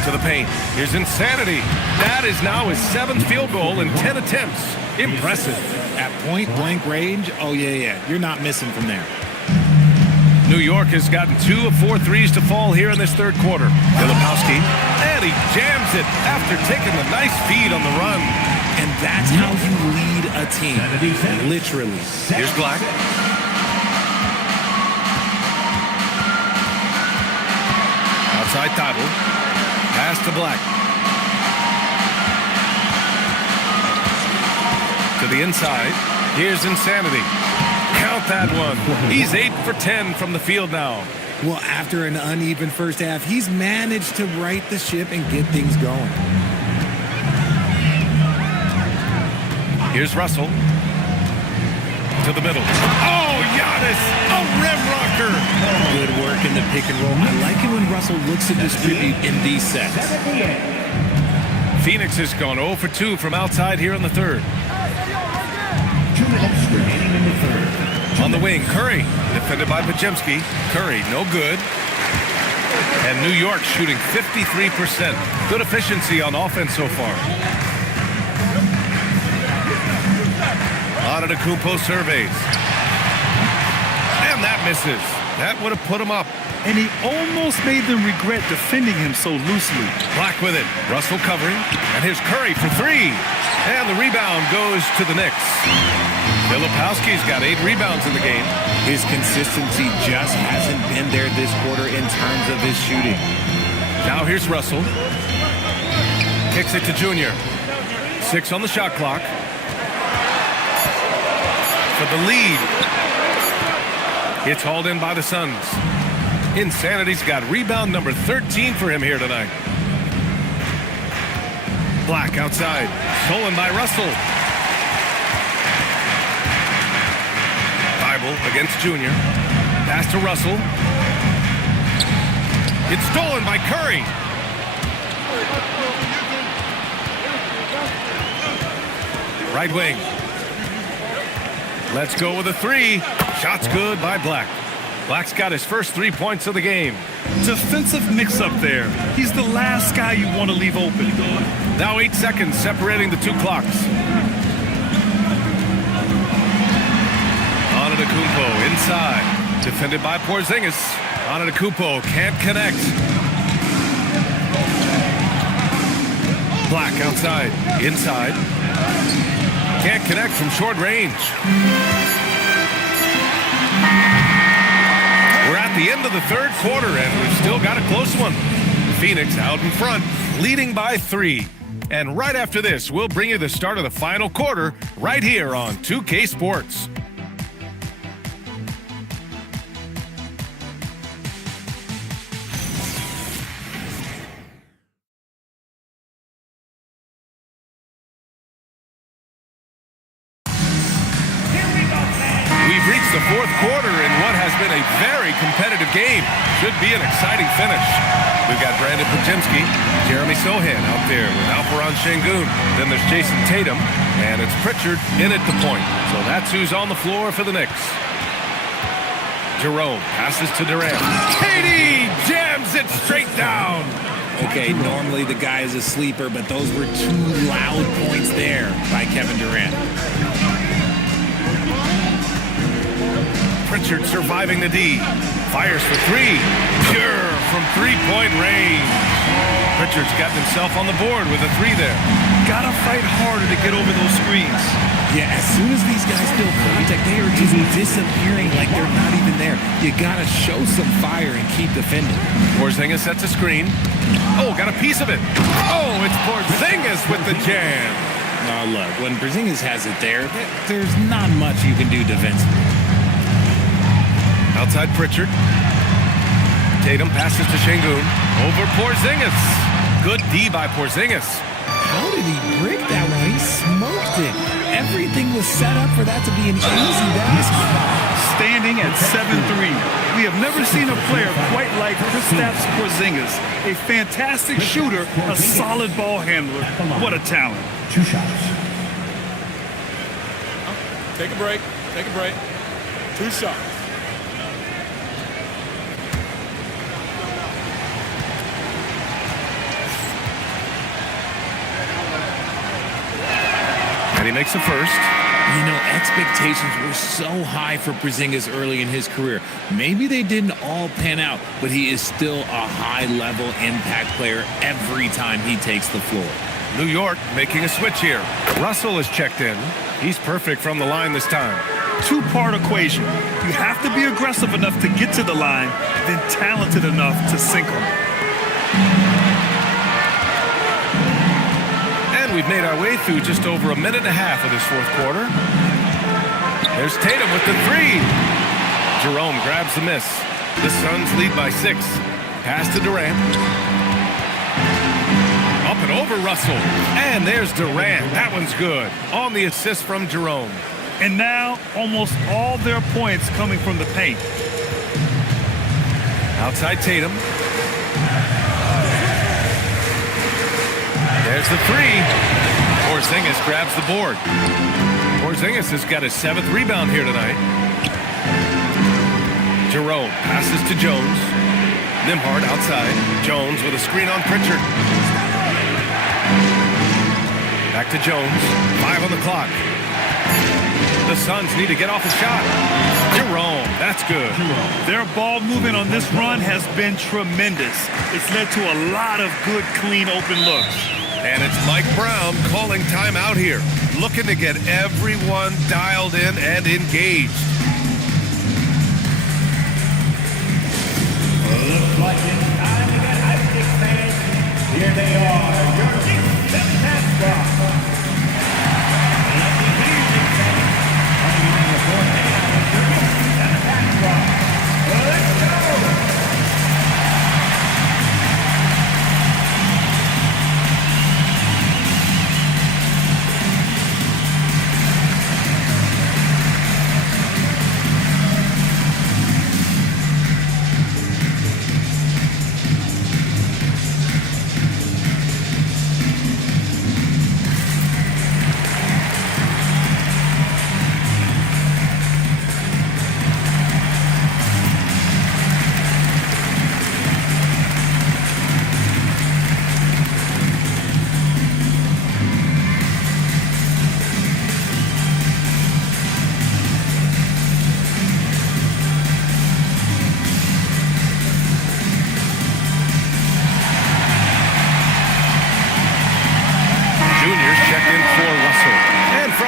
to the paint. Here's Insanity. That is now his 7th field goal in 10 attempts. Impressive. At point-blank range, oh, yeah. You're not missing from there. New York has gotten 2 of 4 threes to fall here in this 3rd quarter. Filipowski, and he jams it after taking the nice feed on the run. And that's how you lead a team, literally. Here's Black. Outside Thibault. Pass to Black. To the inside. Here's Insanity. Count that one. He's 8 for 10 from the field now. Well, after an uneven first half, he's managed to right the ship and get things going. Here's Russell. To the middle. Oh, Giannis! A rim rocker! Good work in the pick and roll. I like it when Russell looks to distribute in these sets. Phoenix has gone 0 for 2 from outside here in the 3rd. 2 minutes remaining in the 3rd. On the wing, Curry, defended by Podziemski. Curry, no good. And New York shooting 53%. Good efficiency on offense so far. Antetokounmpo surveys. And that misses. That would have put him up. And he almost made them regret defending him so loosely. Black with it. Russell covering. And here's Curry for 3. And the rebound goes to the Knicks. Filipowski's got 8 rebounds in the game. His consistency just hasn't been there this quarter in terms of his shooting. Now here's Russell. Kicks it to Junior. 6 on the shot clock. For the lead. It's hauled in by the Suns. Insanity's got rebound number 13 for him here tonight. Black outside. Stolen by Russell. Against Junior. Pass to Russell. It's stolen by Curry. Right wing. Let's go with a 3. Shot's good by Black. Black's got his first 3 points of the game. Defensive mix-up there. He's the last guy you want to leave open. Now 8 seconds separating the 2 clocks. Antetokounmpo inside. Defended by Porzingis. Antetokounmpo can't connect. Black outside. Inside. Can't connect from short range. We're at the end of the 3rd quarter, and we've still got a close one. Phoenix out in front, leading by 3. And right after this, we'll bring you the start of the final quarter right here on 2K Sports. We've reached the 4th quarter in what has been a very competitive game. Should be an exciting finish. We've got Brandon Pajemski, Jeremy Sohan out there with Alperon Şengün. Then there's Jason Tatum, and it's Pritchard in at the point. So that's who's on the floor for the Knicks. Jerome passes to Durant. KD jams it straight down. Okay, normally the guy is a sleeper, but those were two loud points there by Kevin Durant. Pritchard surviving the D. Fires for three. Pure from three-point range. Pritchard's gotten himself on the board with a three there. Gotta fight harder to get over those screens. Yeah, as soon as these guys feel contact, they are just disappearing like they're not even there. You gotta show some fire and keep defending. Porzingis sets a screen. Oh, got a piece of it. Oh, it's Porzingis with the jam. Now look, when Porzingis has it there, there's not much you can do defensively. Outside Pritchard. Tatum passes to Şengün. Over Porzingis. Good D by Porzingis. How did he break that one? He smoked it. Everything was set up for that to be an easy basket. Standing at 7'3", we have never seen a player quite like Kristaps Porzingis. A fantastic shooter, a solid ball handler. What a talent. 2 shots. Take a break. Take a break. 2 shots. And he makes the first. You know, expectations were so high for Porzingis early in his career. Maybe they didn't all pan out, but he is still a high-level impact player every time he takes the floor. New York making a switch here. Russell is checked in. He's perfect from the line this time. Two-part equation. You have to be aggressive enough to get to the line, then talented enough to sink them. And we've made our way through just over a minute and a half of this fourth quarter. There's Tatum with the three. Jerome grabs the miss. The Suns lead by 6. Pass to Durant. Up and over Russell. And there's Durant. That one's good. On the assist from Jerome. And now, almost all their points coming from the paint. Outside Tatum. There's the three. Porzingis grabs the board. Porzingis has got his 7th rebound here tonight. Jerome passes to Jones. Nembhard outside. Jones with a screen on Pritchard. Back to Jones. 5 on the clock. The Suns need to get off a shot. Jerome, that's good. Their ball movement on this run has been tremendous. It's led to a lot of good, clean, open looks. And it's Mike Brown calling timeout here. Looking to get everyone dialed in and engaged. Looks like it's time to get hyped, Knicks fans. Here they are, your Knicks center squad. Let me hear you, Knicks fans. Coming on the floor now, your Knicks center squad. Let's go!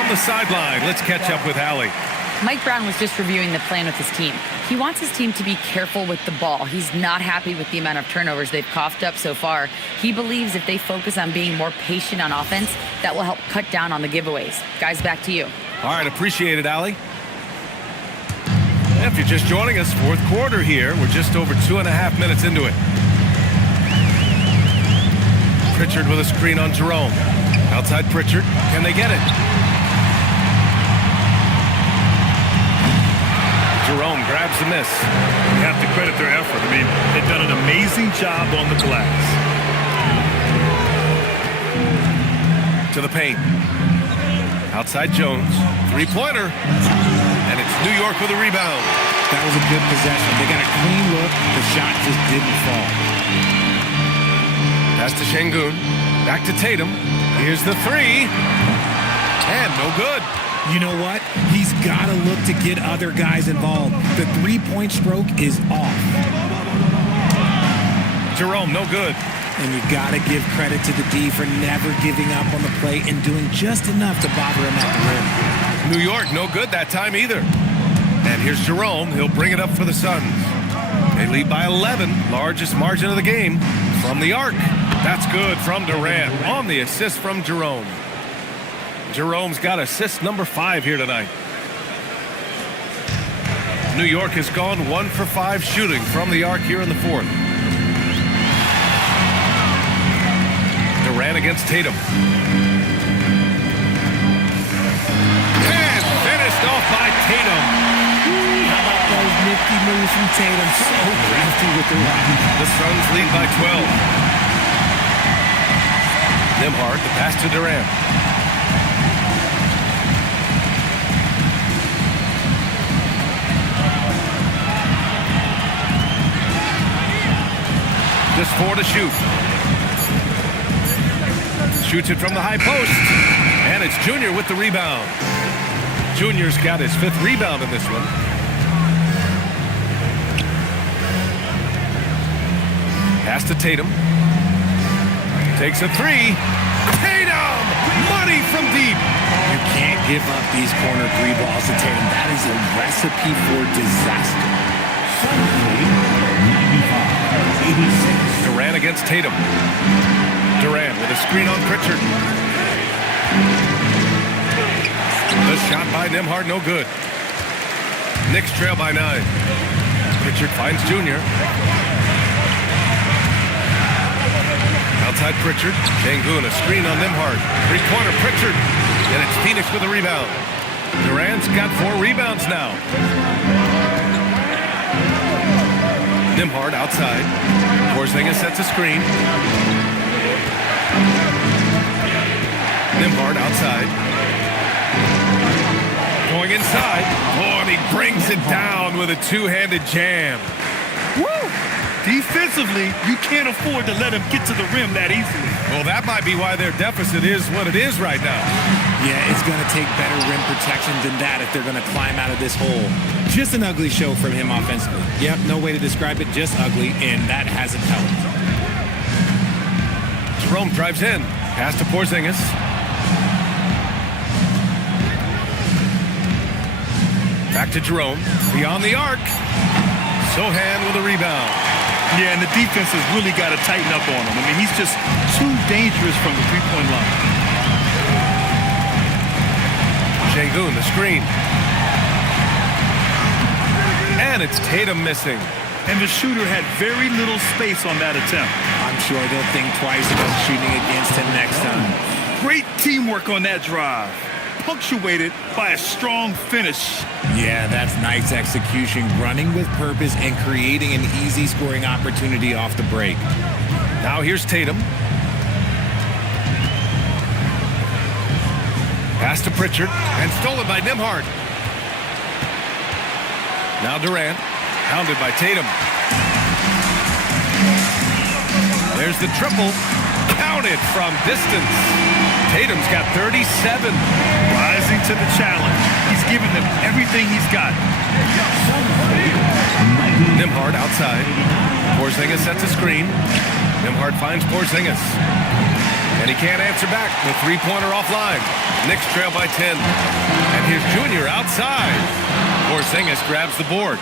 The sideline. Let's catch up with Allie. Mike Brown was just reviewing the plan with his team. He wants his team to be careful with the ball. He's not happy with the amount of turnovers they've coughed up so far. He believes if they focus on being more patient on offense, that will help cut down on the giveaways. Guys, back to you. All right, appreciate it, Allie. If you're just joining us, fourth quarter here. We're just over 2.5 minutes into it. Pritchard with a screen on Jerome. Outside Pritchard. Can they get it? Jerome grabs the miss. You have to credit their effort. I mean, they've done an amazing job on the glass. To the paint. Outside Jones. Three-pointer. And it's New York with a rebound. That was a good possession. They got a clean look. The shot just didn't fall. Pass to Şengün. Back to Tatum. Here's the three. And no good. You know what? He's got to look to get other guys involved. The three-point stroke is off. Jerome, no good. And you got to give credit to the D for never giving up on the play and doing just enough to bother him at the rim. New York, no good that time either. And here's Jerome. He'll bring it up for the Suns. They lead by 11, largest margin of the game, from the arc. That's good from Durant on the assist from Jerome. Jerome's got assist number 5 here tonight. New York has gone 1 for 5 shooting from the arc here in the fourth. Durant against Tatum. And finished off by Tatum. How about those nifty moves from Tatum? So crafty with the rock. The Suns lead by 12. Nembhard, the pass to Durant. Just 4 to shoot. Shoots it from the high post. And it's Junior with the rebound. Junior's got his 5th rebound in this one. Pass to Tatum. Takes a 3. Tatum! Money from deep. You can't give up these corner 3 balls to Tatum. That is a recipe for disaster. Durant against Tatum. Durant with a screen on Pritchard. The shot by Nembhard, no good. Knicks trail by 9. Pritchard finds Junior. Outside Pritchard. Şengün, a screen on Nembhard. Three-pointer Pritchard. And it's Phoenix with a rebound. Durant's got 4 rebounds now. Nembhard outside. Porzingis sets a screen. Nembhard outside. Going inside. Oh, and he brings it down with a two-handed jam. Woo! Defensively, you can't afford to let him get to the rim that easily. Well, that might be why their deficit is what it is right now. Yeah, it's going to take better rim protection than that if they're going to climb out of this hole. Just an ugly show from him offensively. Yep, no way to describe it, just ugly, and that hasn't helped. Jerome drives in. Pass to Porzingis. Back to Jerome. Beyond the arc. Sohan with a rebound. Yeah, and the defense has really got to tighten up on him. I mean, he's just too dangerous from the three-point line. Şengün, the screen. And it's Tatum missing. And the shooter had very little space on that attempt. I'm sure they'll think twice about shooting against him next time. Great teamwork on that drive, punctuated by a strong finish. Yeah, that's nice execution, running with purpose and creating an easy scoring opportunity off the break. Now here's Tatum. Pass to Pritchard and stolen by Nembhard. Now Durant, hounded by Tatum. There's the triple, counted from distance. Tatum's got 37. Rising to the challenge. He's giving them everything he's got. Nembhard outside. Porzingis sets a screen. Nembhard finds Porzingis. And he can't answer back. The three-pointer offline. Knicks trail by 10. And here's Junior outside. Porzingis grabs the board.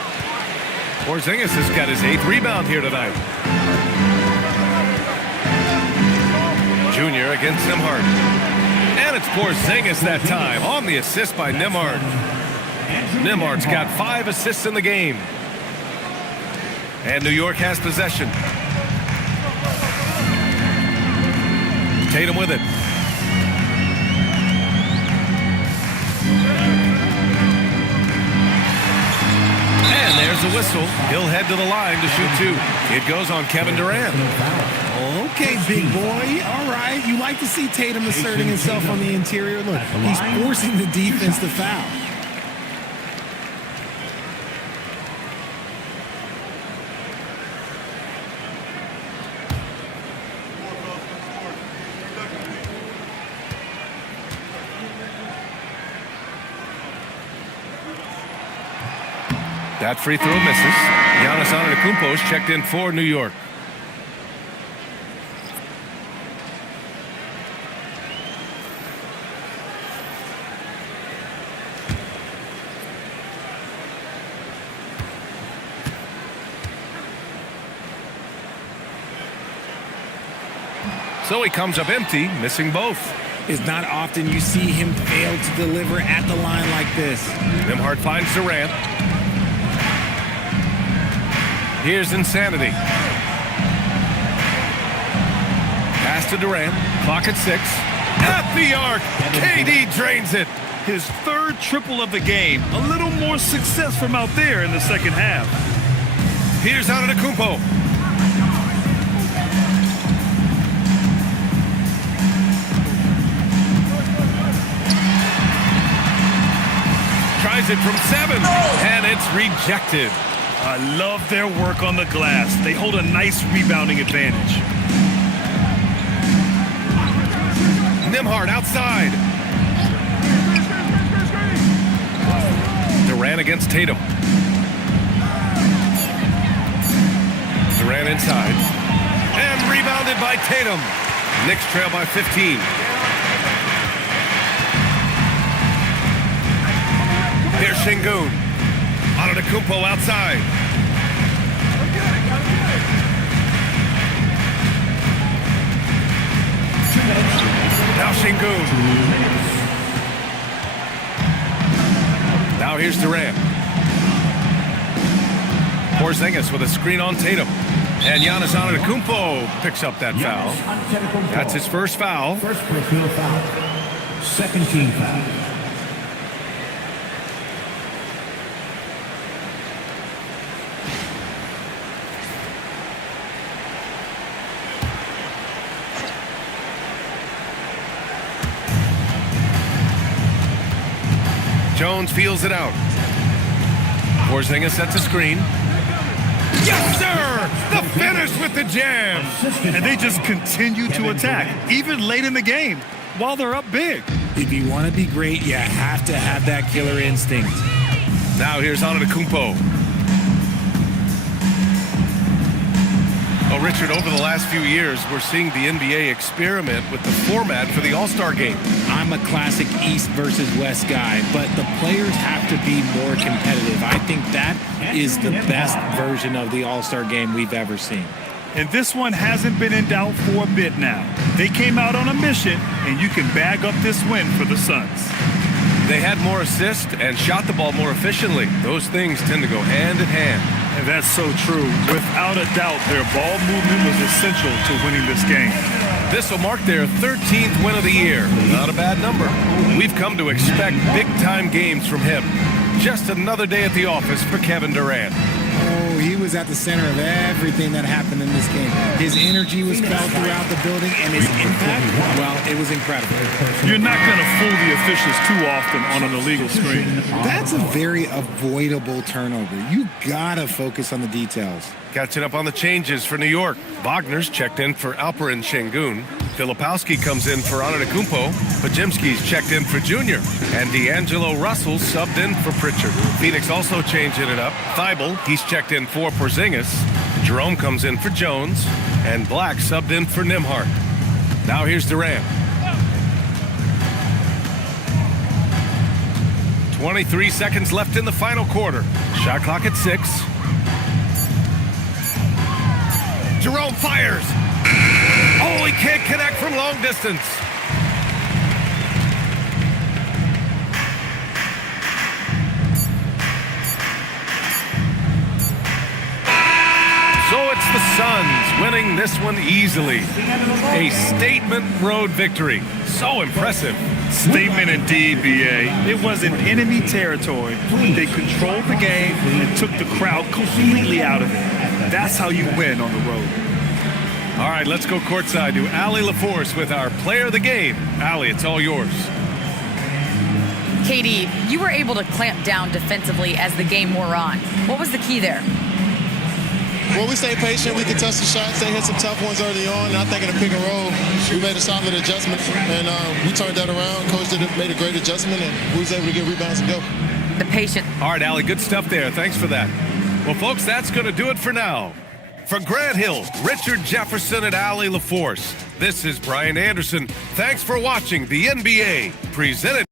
Porzingis has got his 8th rebound here tonight. Junior against Nembhard. And it's Porzingis that time on the assist by Nembhard. Nembhard's got 5 assists in the game. And New York has possession. Tatum with it. a whistle. He'll head to the line to shoot two. It goes on Kevin Durant. Okay, big boy. All right. You like to see Tatum asserting himself on the interior. Look, he's forcing the defense to foul. That free throw misses. Giannis Antetokounmpo is checked in for New York. So he comes up empty, missing both. It's not often you see him fail to deliver at the line like this. Nembhard finds Durant. Here's Insanity. Pass to Durant. Clock at 6. At the arc. KD drains it. His third triple of the game. A little more success from out there in the second half. Here's Antetokounmpo. Tries it from 7, and it's rejected. I love their work on the glass. They hold a nice rebounding advantage. Nembhard outside. Durant against Tatum. Durant inside. And rebounded by Tatum. Knicks trail by 15. Here's Şengün. Antetokounmpo outside. Now Şengün. Now here's Durant. Porzingis with a screen on Tatum. And Giannis Antetokounmpo picks up that foul. That's his first foul. First personal foul. Second team foul. Jones feels it out. Porzingis sets a screen. Yes, sir! The finish with the jam! And they just continue to attack, even late in the game, while they're up big. If you want to be great, you have to have that killer instinct. Now here's Antetokounmpo. Oh, Richard, over the last few years, we're seeing the NBA experiment with the format for the All-Star game. I'm a classic East versus West guy, but the players have to be more competitive. I think that is the best version of the All-Star game we've ever seen. And this one hasn't been in doubt for a bit now. They came out on a mission, and you can bag up this win for the Suns. They had more assists and shot the ball more efficiently. Those things tend to go hand in hand. And that's so true. Without a doubt, their ball movement was essential to winning this game. This will mark their 13th win of the year. Not a bad number. We've come to expect big-time games from him. Just another day at the office for Kevin Durant. Oh, he was at the center of everything that happened in this game. His energy was felt throughout the building, and his impact, well, it was incredible. You're not going to fool the officials too often on an illegal screen. That's a very avoidable turnover. You gotta focus on the details. Catching up on the changes for New York. Wagner's checked in for Alperen Şengün. Filipowski comes in for Antetokounmpo. Podziemski's checked in for Junior. And D'Angelo Russell subbed in for Pritchard. Phoenix also changing it up. Thibault, he's checked in for Porzingis. Jerome comes in for Jones. And Black subbed in for Nembhard. Now here's Durant. 23 seconds left in the final quarter. Shot clock at 6. Jerome fires. Oh, he can't connect from long distance. So it's the Suns winning this one easily. A statement road victory. So impressive. Statement indeed, B.A. It was in enemy territory. They controlled the game and took the crowd completely out of it. That's how you win on the road. All right, let's go courtside to Allie LaForce with our player of the game. Allie, it's all yours. KD, you were able to clamp down defensively as the game wore on. What was the key there? Well, we stayed patient. We could touch the shots. They hit some tough ones early on. And I think in the pick and roll, we made a solid adjustment. And we turned that around. Coach made a great adjustment, and we was able to get rebounds and go. The patient. All right, Allie, good stuff there. Thanks for that. Well, folks, that's going to do it for now. For Grant Hill, Richard Jefferson, and Allie LaForce, this is Brian Anderson. Thanks for watching the NBA, presented